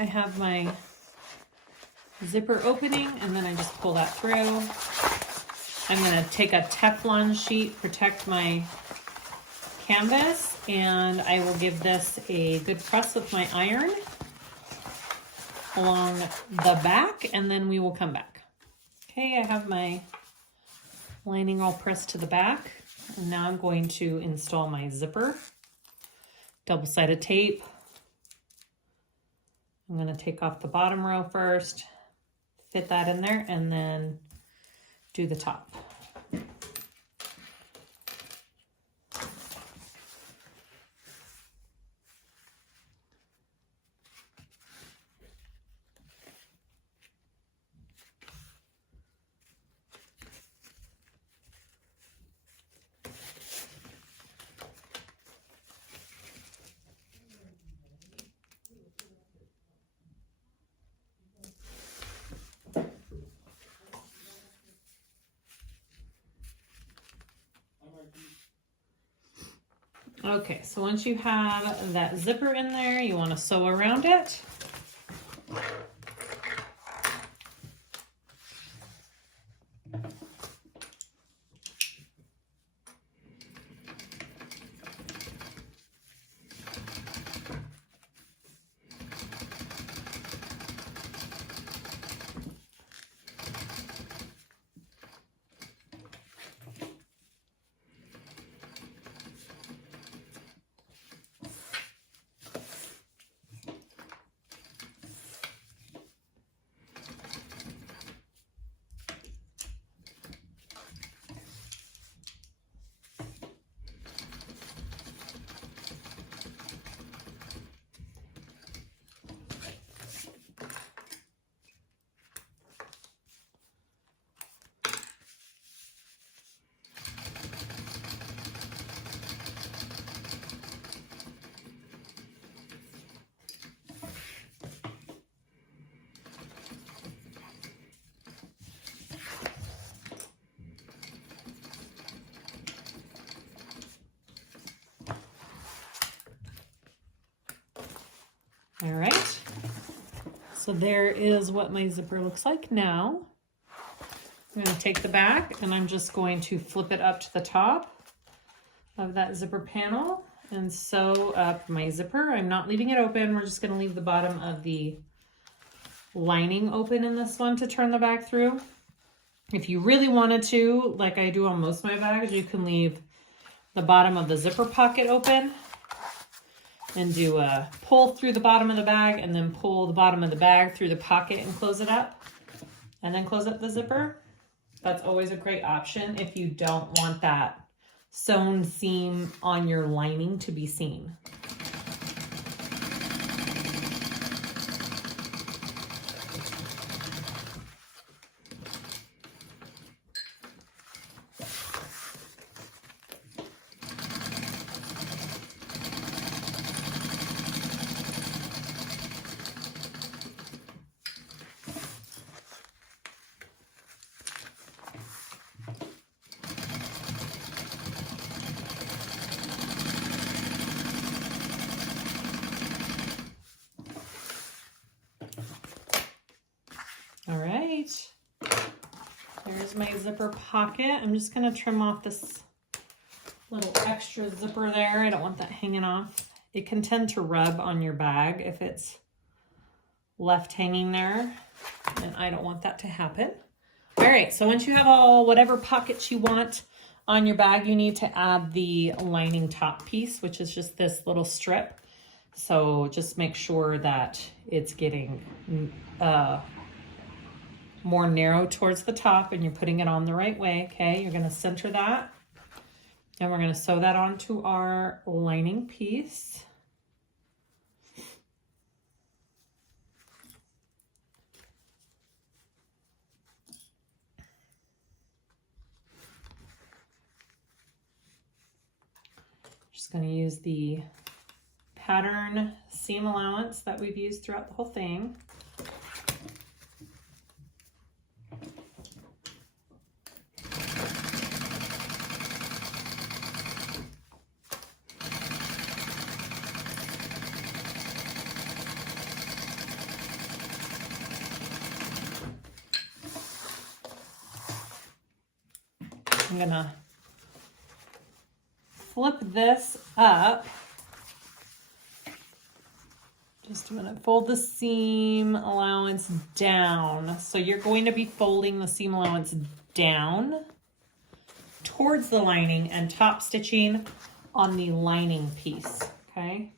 I have my zipper opening, and then I just pull that through. I'm going to take a Teflon sheet, protect my canvas, and I will give this a good press with my iron along the back, and then we will come back. Okay, I have my lining all pressed to the back, and now I'm going to install my zipper. Double-sided tape. I'm going to take off the bottom row first, fit that in there, and then do the top. Okay, so once you have that zipper in there, you want to sew around it. All right, so there is what my zipper looks like now. I'm going to take the back and I'm just going to flip it up to the top of that zipper panel and sew up my zipper. I'm not leaving it open. We're just going to leave the bottom of the lining open in this one to turn the bag through. If you really wanted to, like I do on most of my bags, you can leave the bottom of the zipper pocket open and do a pull through the bottom of the bag and then pull the bottom of the bag through the pocket and close it up and then close up the zipper. That's always a great option if you don't want that sewn seam on your lining to be seen. All right, there's my zipper pocket. I'm just gonna trim off this little extra zipper there. I don't want that hanging off. It can tend to rub on your bag if it's left hanging there, and I don't want that to happen. All right, so once you have all whatever pockets you want on your bag, you need to add the lining top piece, which is just this little strip. So just make sure that it's getting more narrow towards the top and you're putting it on the right way. Okay, you're going to center that and we're going to sew that onto our lining piece. Just going to use the pattern seam allowance that we've used throughout the whole thing. gonna flip this up. Just a minute, fold the seam allowance down. So you're going to be folding the seam allowance down towards the lining and top stitching on the lining piece, okay?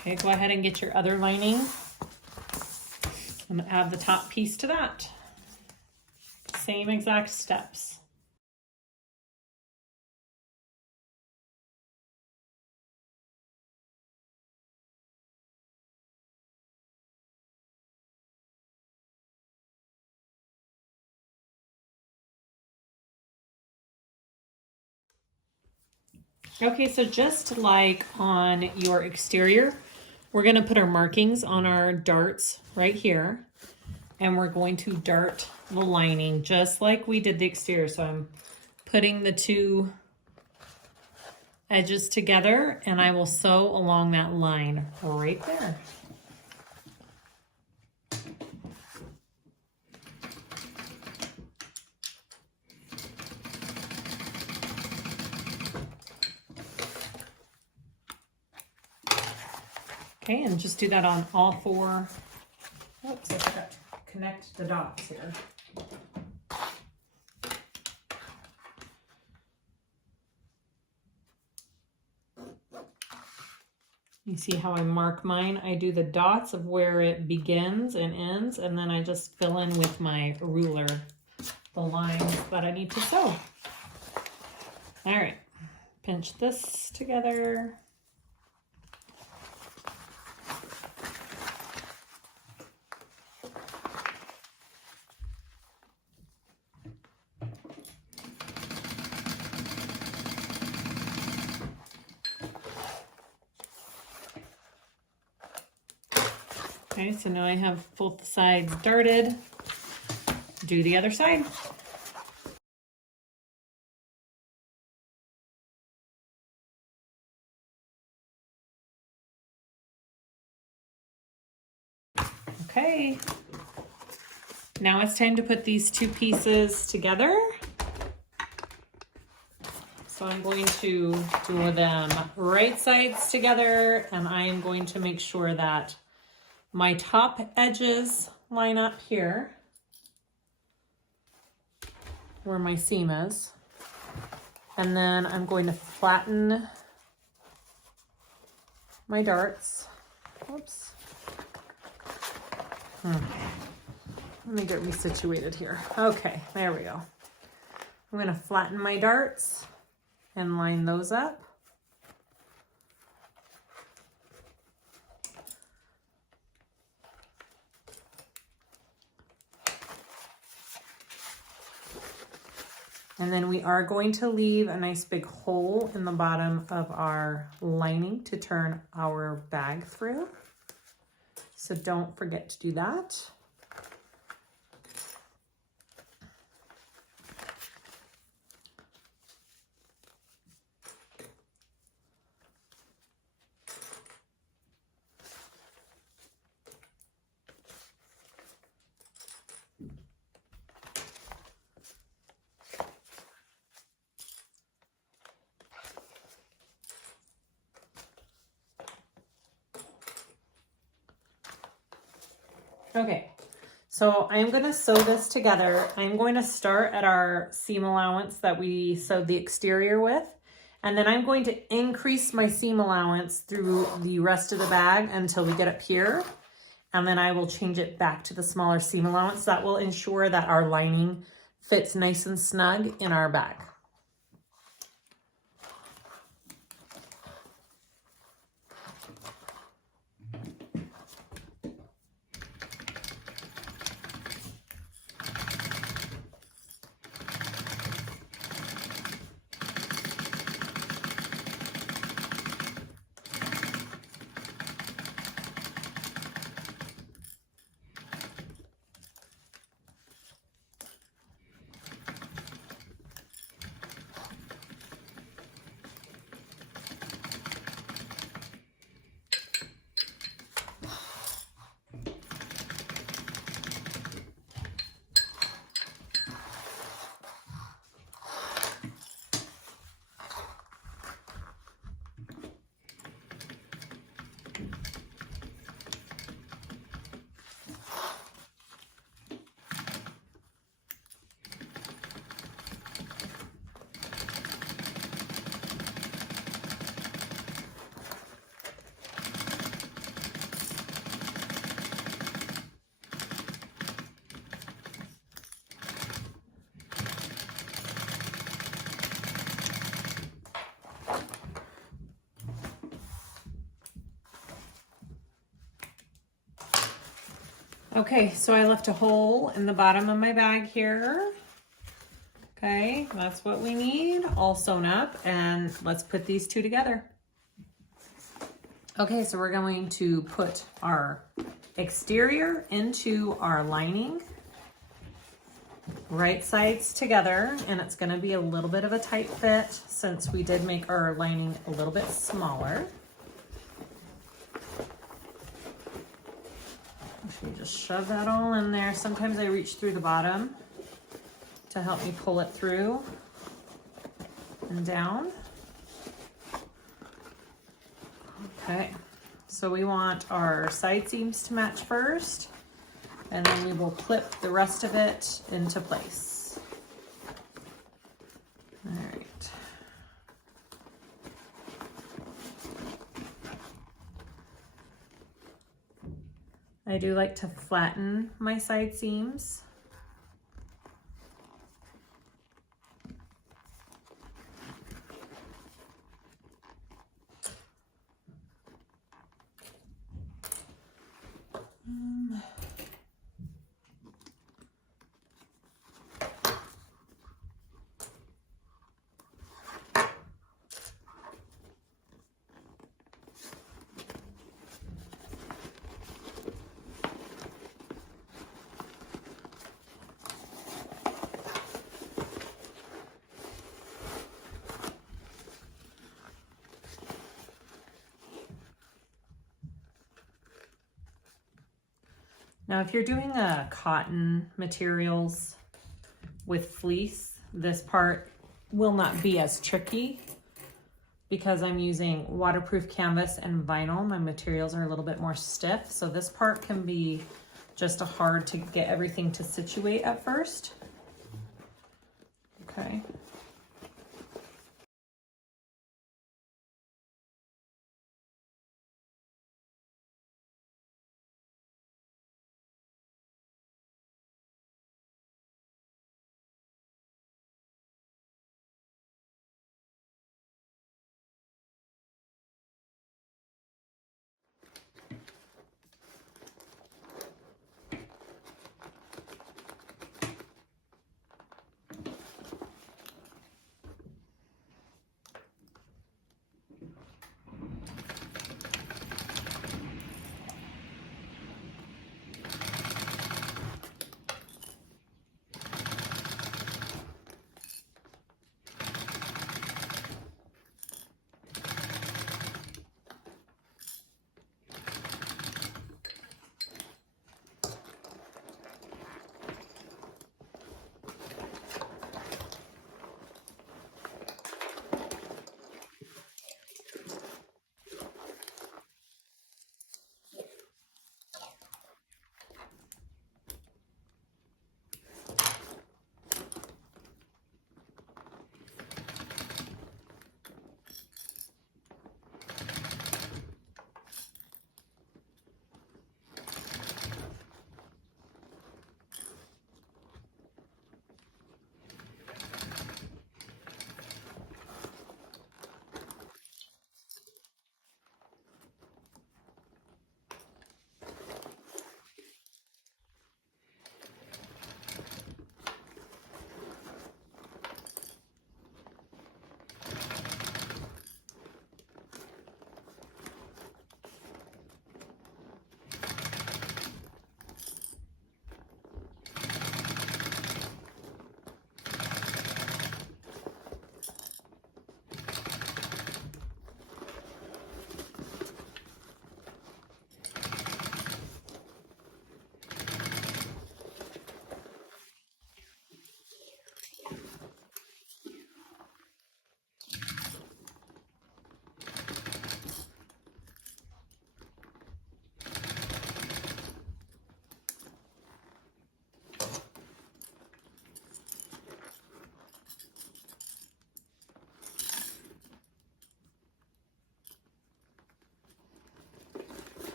Okay, go ahead and get your other lining. I'm gonna add the top piece to that. Same exact steps. Okay, so just like on your exterior, we're gonna put our markings on our darts right here, and we're going to dart the lining just like we did the exterior. So I'm putting the two edges together and I will sew along that line right there. Okay, and just do that on all four. Oops, I forgot to connect the dots here. You see how I mark mine? I do the dots of where it begins and ends, and then I just fill in with my ruler the lines that I need to sew. All right, pinch this together. Okay, so now I have both sides darted. Do the other side. Okay, now it's time to put these two pieces together. So I'm going to do them right sides together, and I'm going to make sure that my top edges line up here where my seam is. And then I'm going to flatten my darts. Oops. Let me get resituated here. Okay, there we go. I'm going to flatten my darts and line those up. And then we are going to leave a nice big hole in the bottom of our lining to turn our bag through. So don't forget to do that. Okay, so I'm going to sew this together. I'm going to start at our seam allowance that we sewed the exterior with, and then I'm going to increase my seam allowance through the rest of the bag until we get up here, and then I will change it back to the smaller seam allowance. That will ensure that our lining fits nice and snug in our bag. Okay, so I left a hole in the bottom of my bag here. Okay, that's what we need, all sewn up, and let's put these two together. Okay, so we're going to put our exterior into our lining, right sides together, and it's going to be a little bit of a tight fit since we did make our lining a little bit smaller. We just shove that all in there. Sometimes I reach through the bottom to help me pull it through and down. Okay, so we want our side seams to match first, and then we will clip the rest of it into place. All right. I do like to flatten my side seams. Now, if you're doing a cotton materials with fleece, this part will not be as tricky because I'm using waterproof canvas and vinyl. My materials are a little bit more stiff, so this part can be just hard to get everything to situate at first. Okay.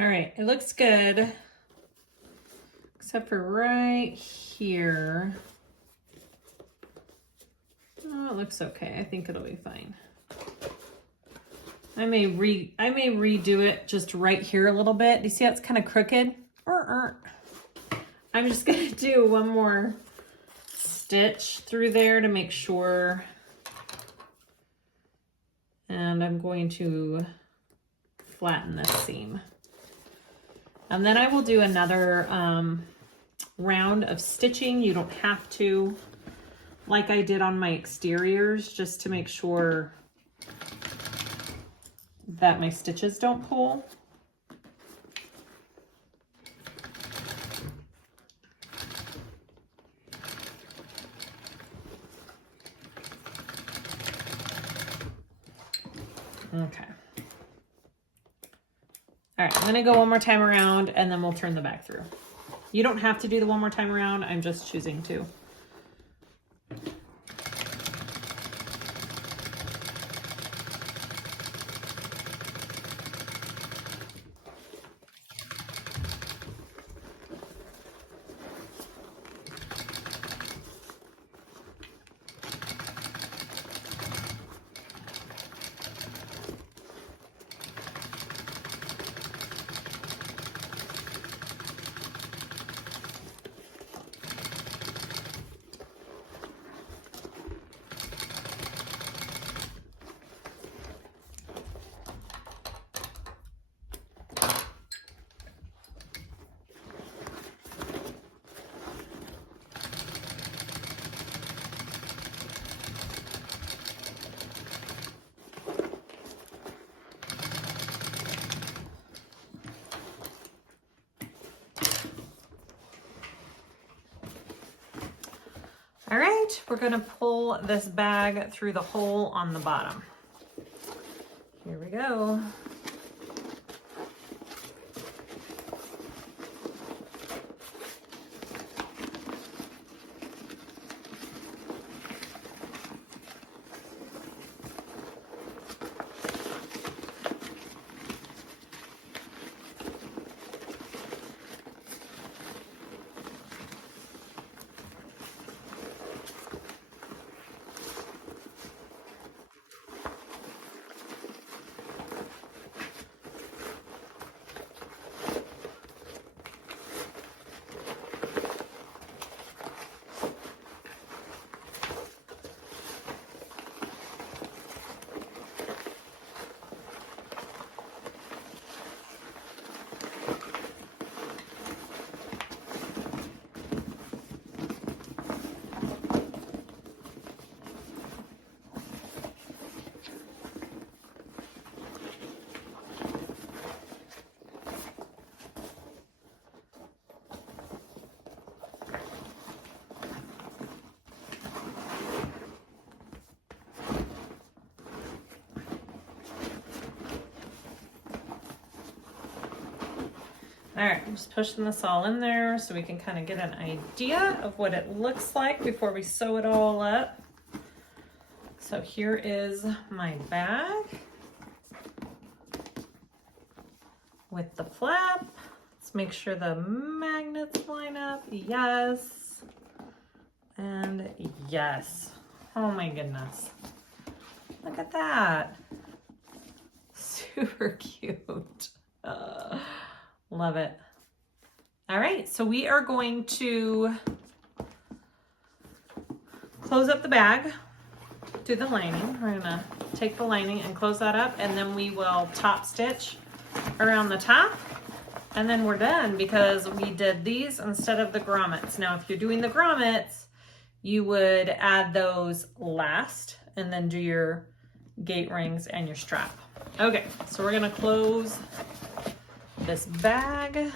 All right, it looks good, except for right here. Oh, it looks okay. I think it'll be fine. I may redo it just right here a little bit. Do you see how it's kind of crooked? I'm just gonna do one more stitch through there to make sure. And I'm going to flatten this seam. And then I will do another round of stitching. You don't have to, like I did on my exteriors, just to make sure that my stitches don't pull. Okay. All right, I'm gonna go one more time around and then we'll turn the back through. You don't have to do the one more time around, I'm just choosing to. All right, we're gonna pull this bag through the hole on the bottom. Here we go. All right, I'm just pushing this all in there so we can kind of get an idea of what it looks like before we sew it all up. So here is my bag with the flap. Let's make sure the magnets line up. Yes. And yes. Oh my goodness. Look at that. Super cute. Love it. All right, so we are going to close up the bag, do the lining. We're gonna take the lining and close that up, and then we will top stitch around the top, and then we're done because we did these instead of the grommets. Now, if you're doing the grommets, you would add those last and then do your gate rings and your strap. Okay, so we're gonna close this bag.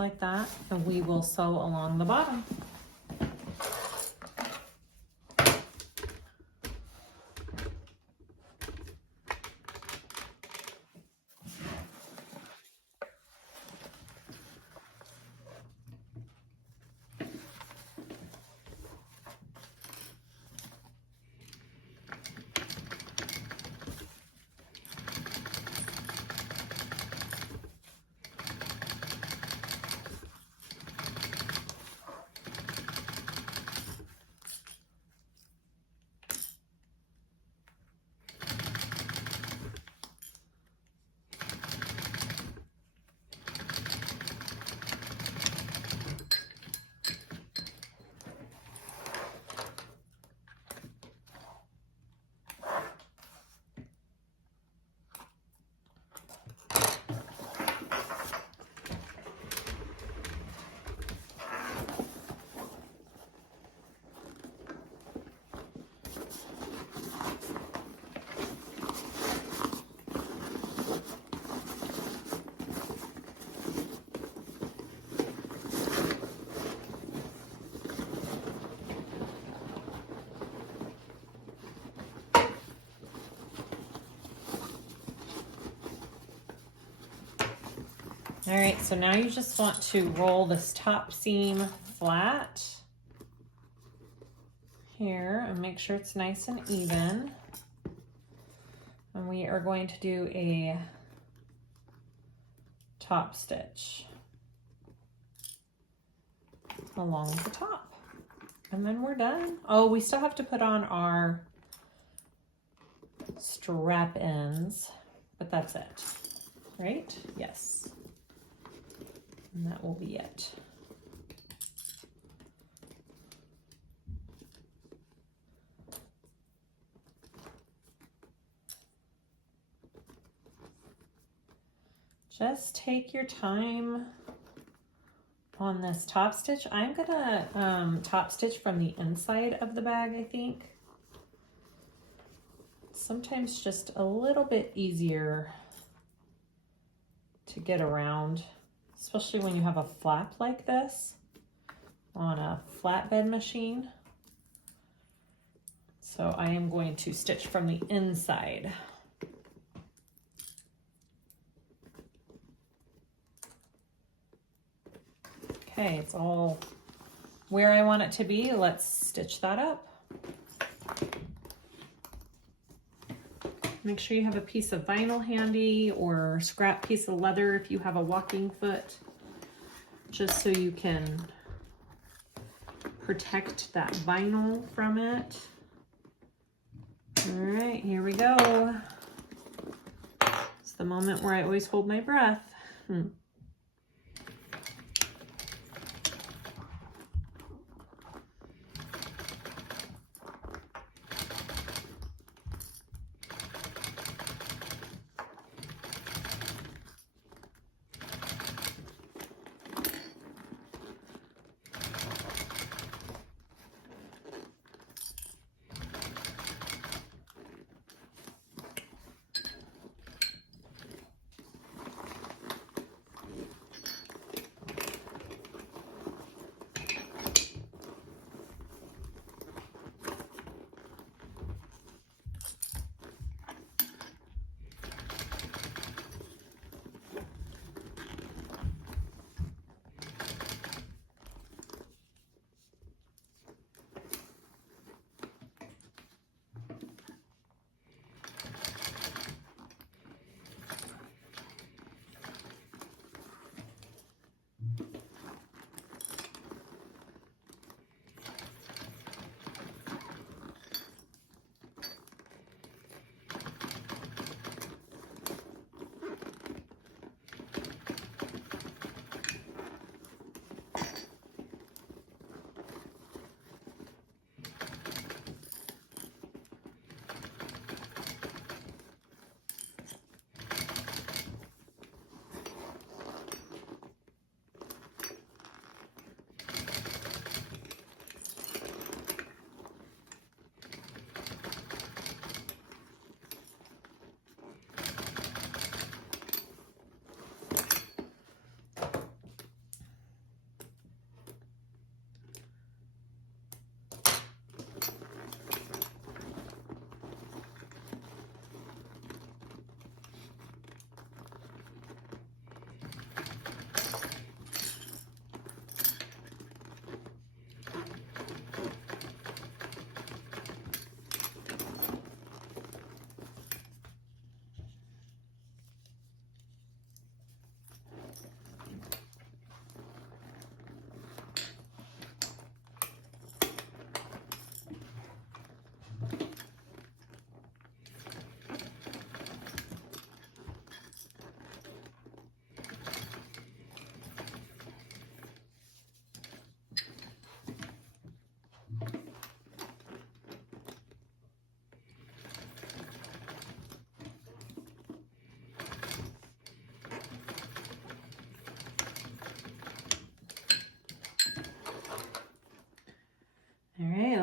like that, and we will sew along the bottom. All right, so now you just want to roll this top seam flat here and make sure it's nice and even. And we are going to do a top stitch along the top. And then we're done. Oh, we still have to put on our strap ends, but that's it, right? Yes. And that will be it. Just take your time on this top stitch. I'm gonna top stitch from the inside of the bag, I think. Sometimes just a little bit easier to get around, especially when you have a flap like this on a flatbed machine. So I am going to stitch from the inside. Okay, it's all where I want it to be. Let's stitch that up. Make sure you have a piece of vinyl handy or scrap piece of leather if you have a walking foot, just so you can protect that vinyl from it. All right, here we go. It's the moment where I always hold my breath.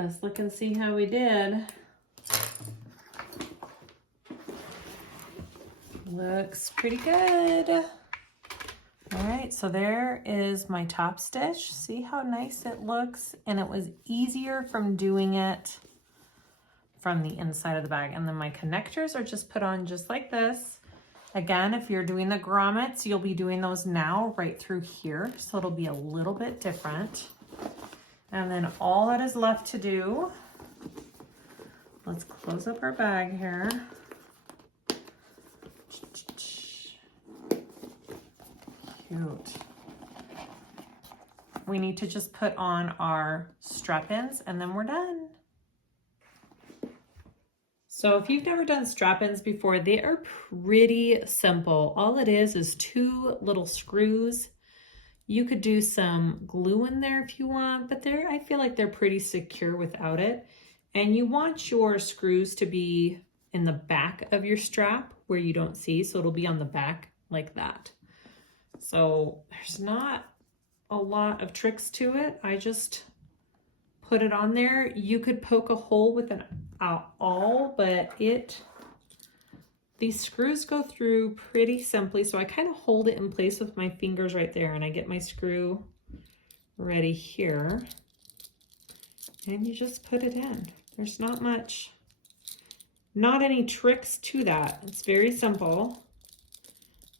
Let's look and see how we did. Looks pretty good. All right, so there is my top stitch. See how nice it looks? And it was easier from doing it from the inside of the bag. And then my connectors are just put on just like this. Again, if you're doing the grommets, you'll be doing those now right through here. So it'll be a little bit different. And then all that is left to do, let's close up our bag here. Cute. We need to just put on our strap-ins and then we're done. So if you've never done strap-ins before, they are pretty simple. All it is 2 little screws. You could do some glue in there if you want, but I feel like they're pretty secure without it. And you want your screws to be in the back of your strap where you don't see, so it'll be on the back like that. So there's not a lot of tricks to it. I just put it on there. You could poke a hole with an awl, but these screws go through pretty simply. So I kind of hold it in place with my fingers right there, and I get my screw ready here. And you just put it in. There's not any tricks to that. It's very simple.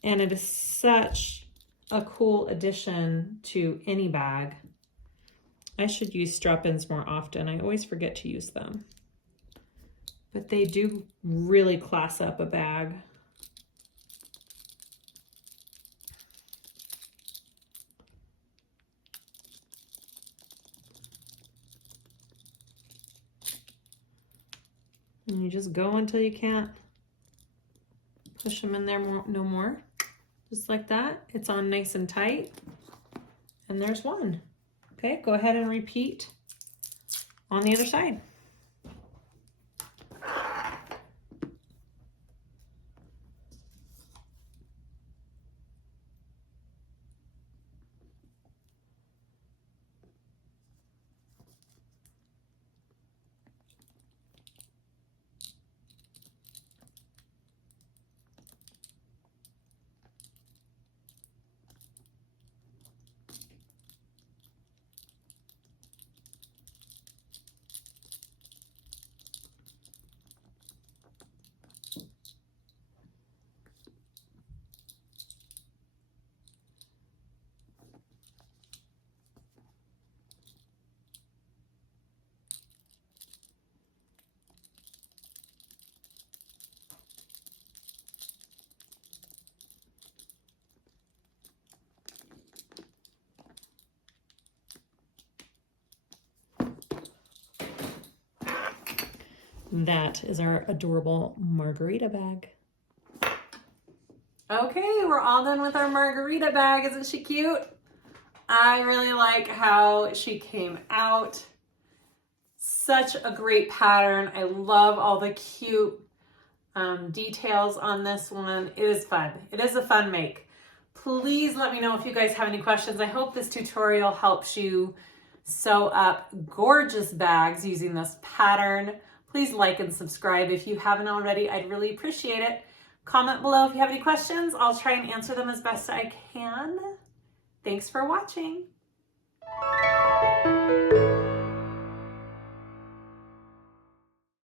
And it is such a cool addition to any bag. I should use strap-ins more often. I always forget to use them. But they do really class up a bag. And you just go until you can't push them in there no more. Just like that. It's on nice and tight. And there's one. Okay, go ahead and repeat on the other side. That is our adorable Margarita bag. Okay, we're all done with our Margarita bag. Isn't she cute? I really like how she came out. Such a great pattern. I love all the cute details on this one. It is fun. It is a fun make. Please let me know if you guys have any questions. I hope this tutorial helps you sew up gorgeous bags using this pattern. Please like and subscribe if you haven't already. I'd really appreciate it. Comment below if you have any questions. I'll try and answer them as best I can. Thanks for watching.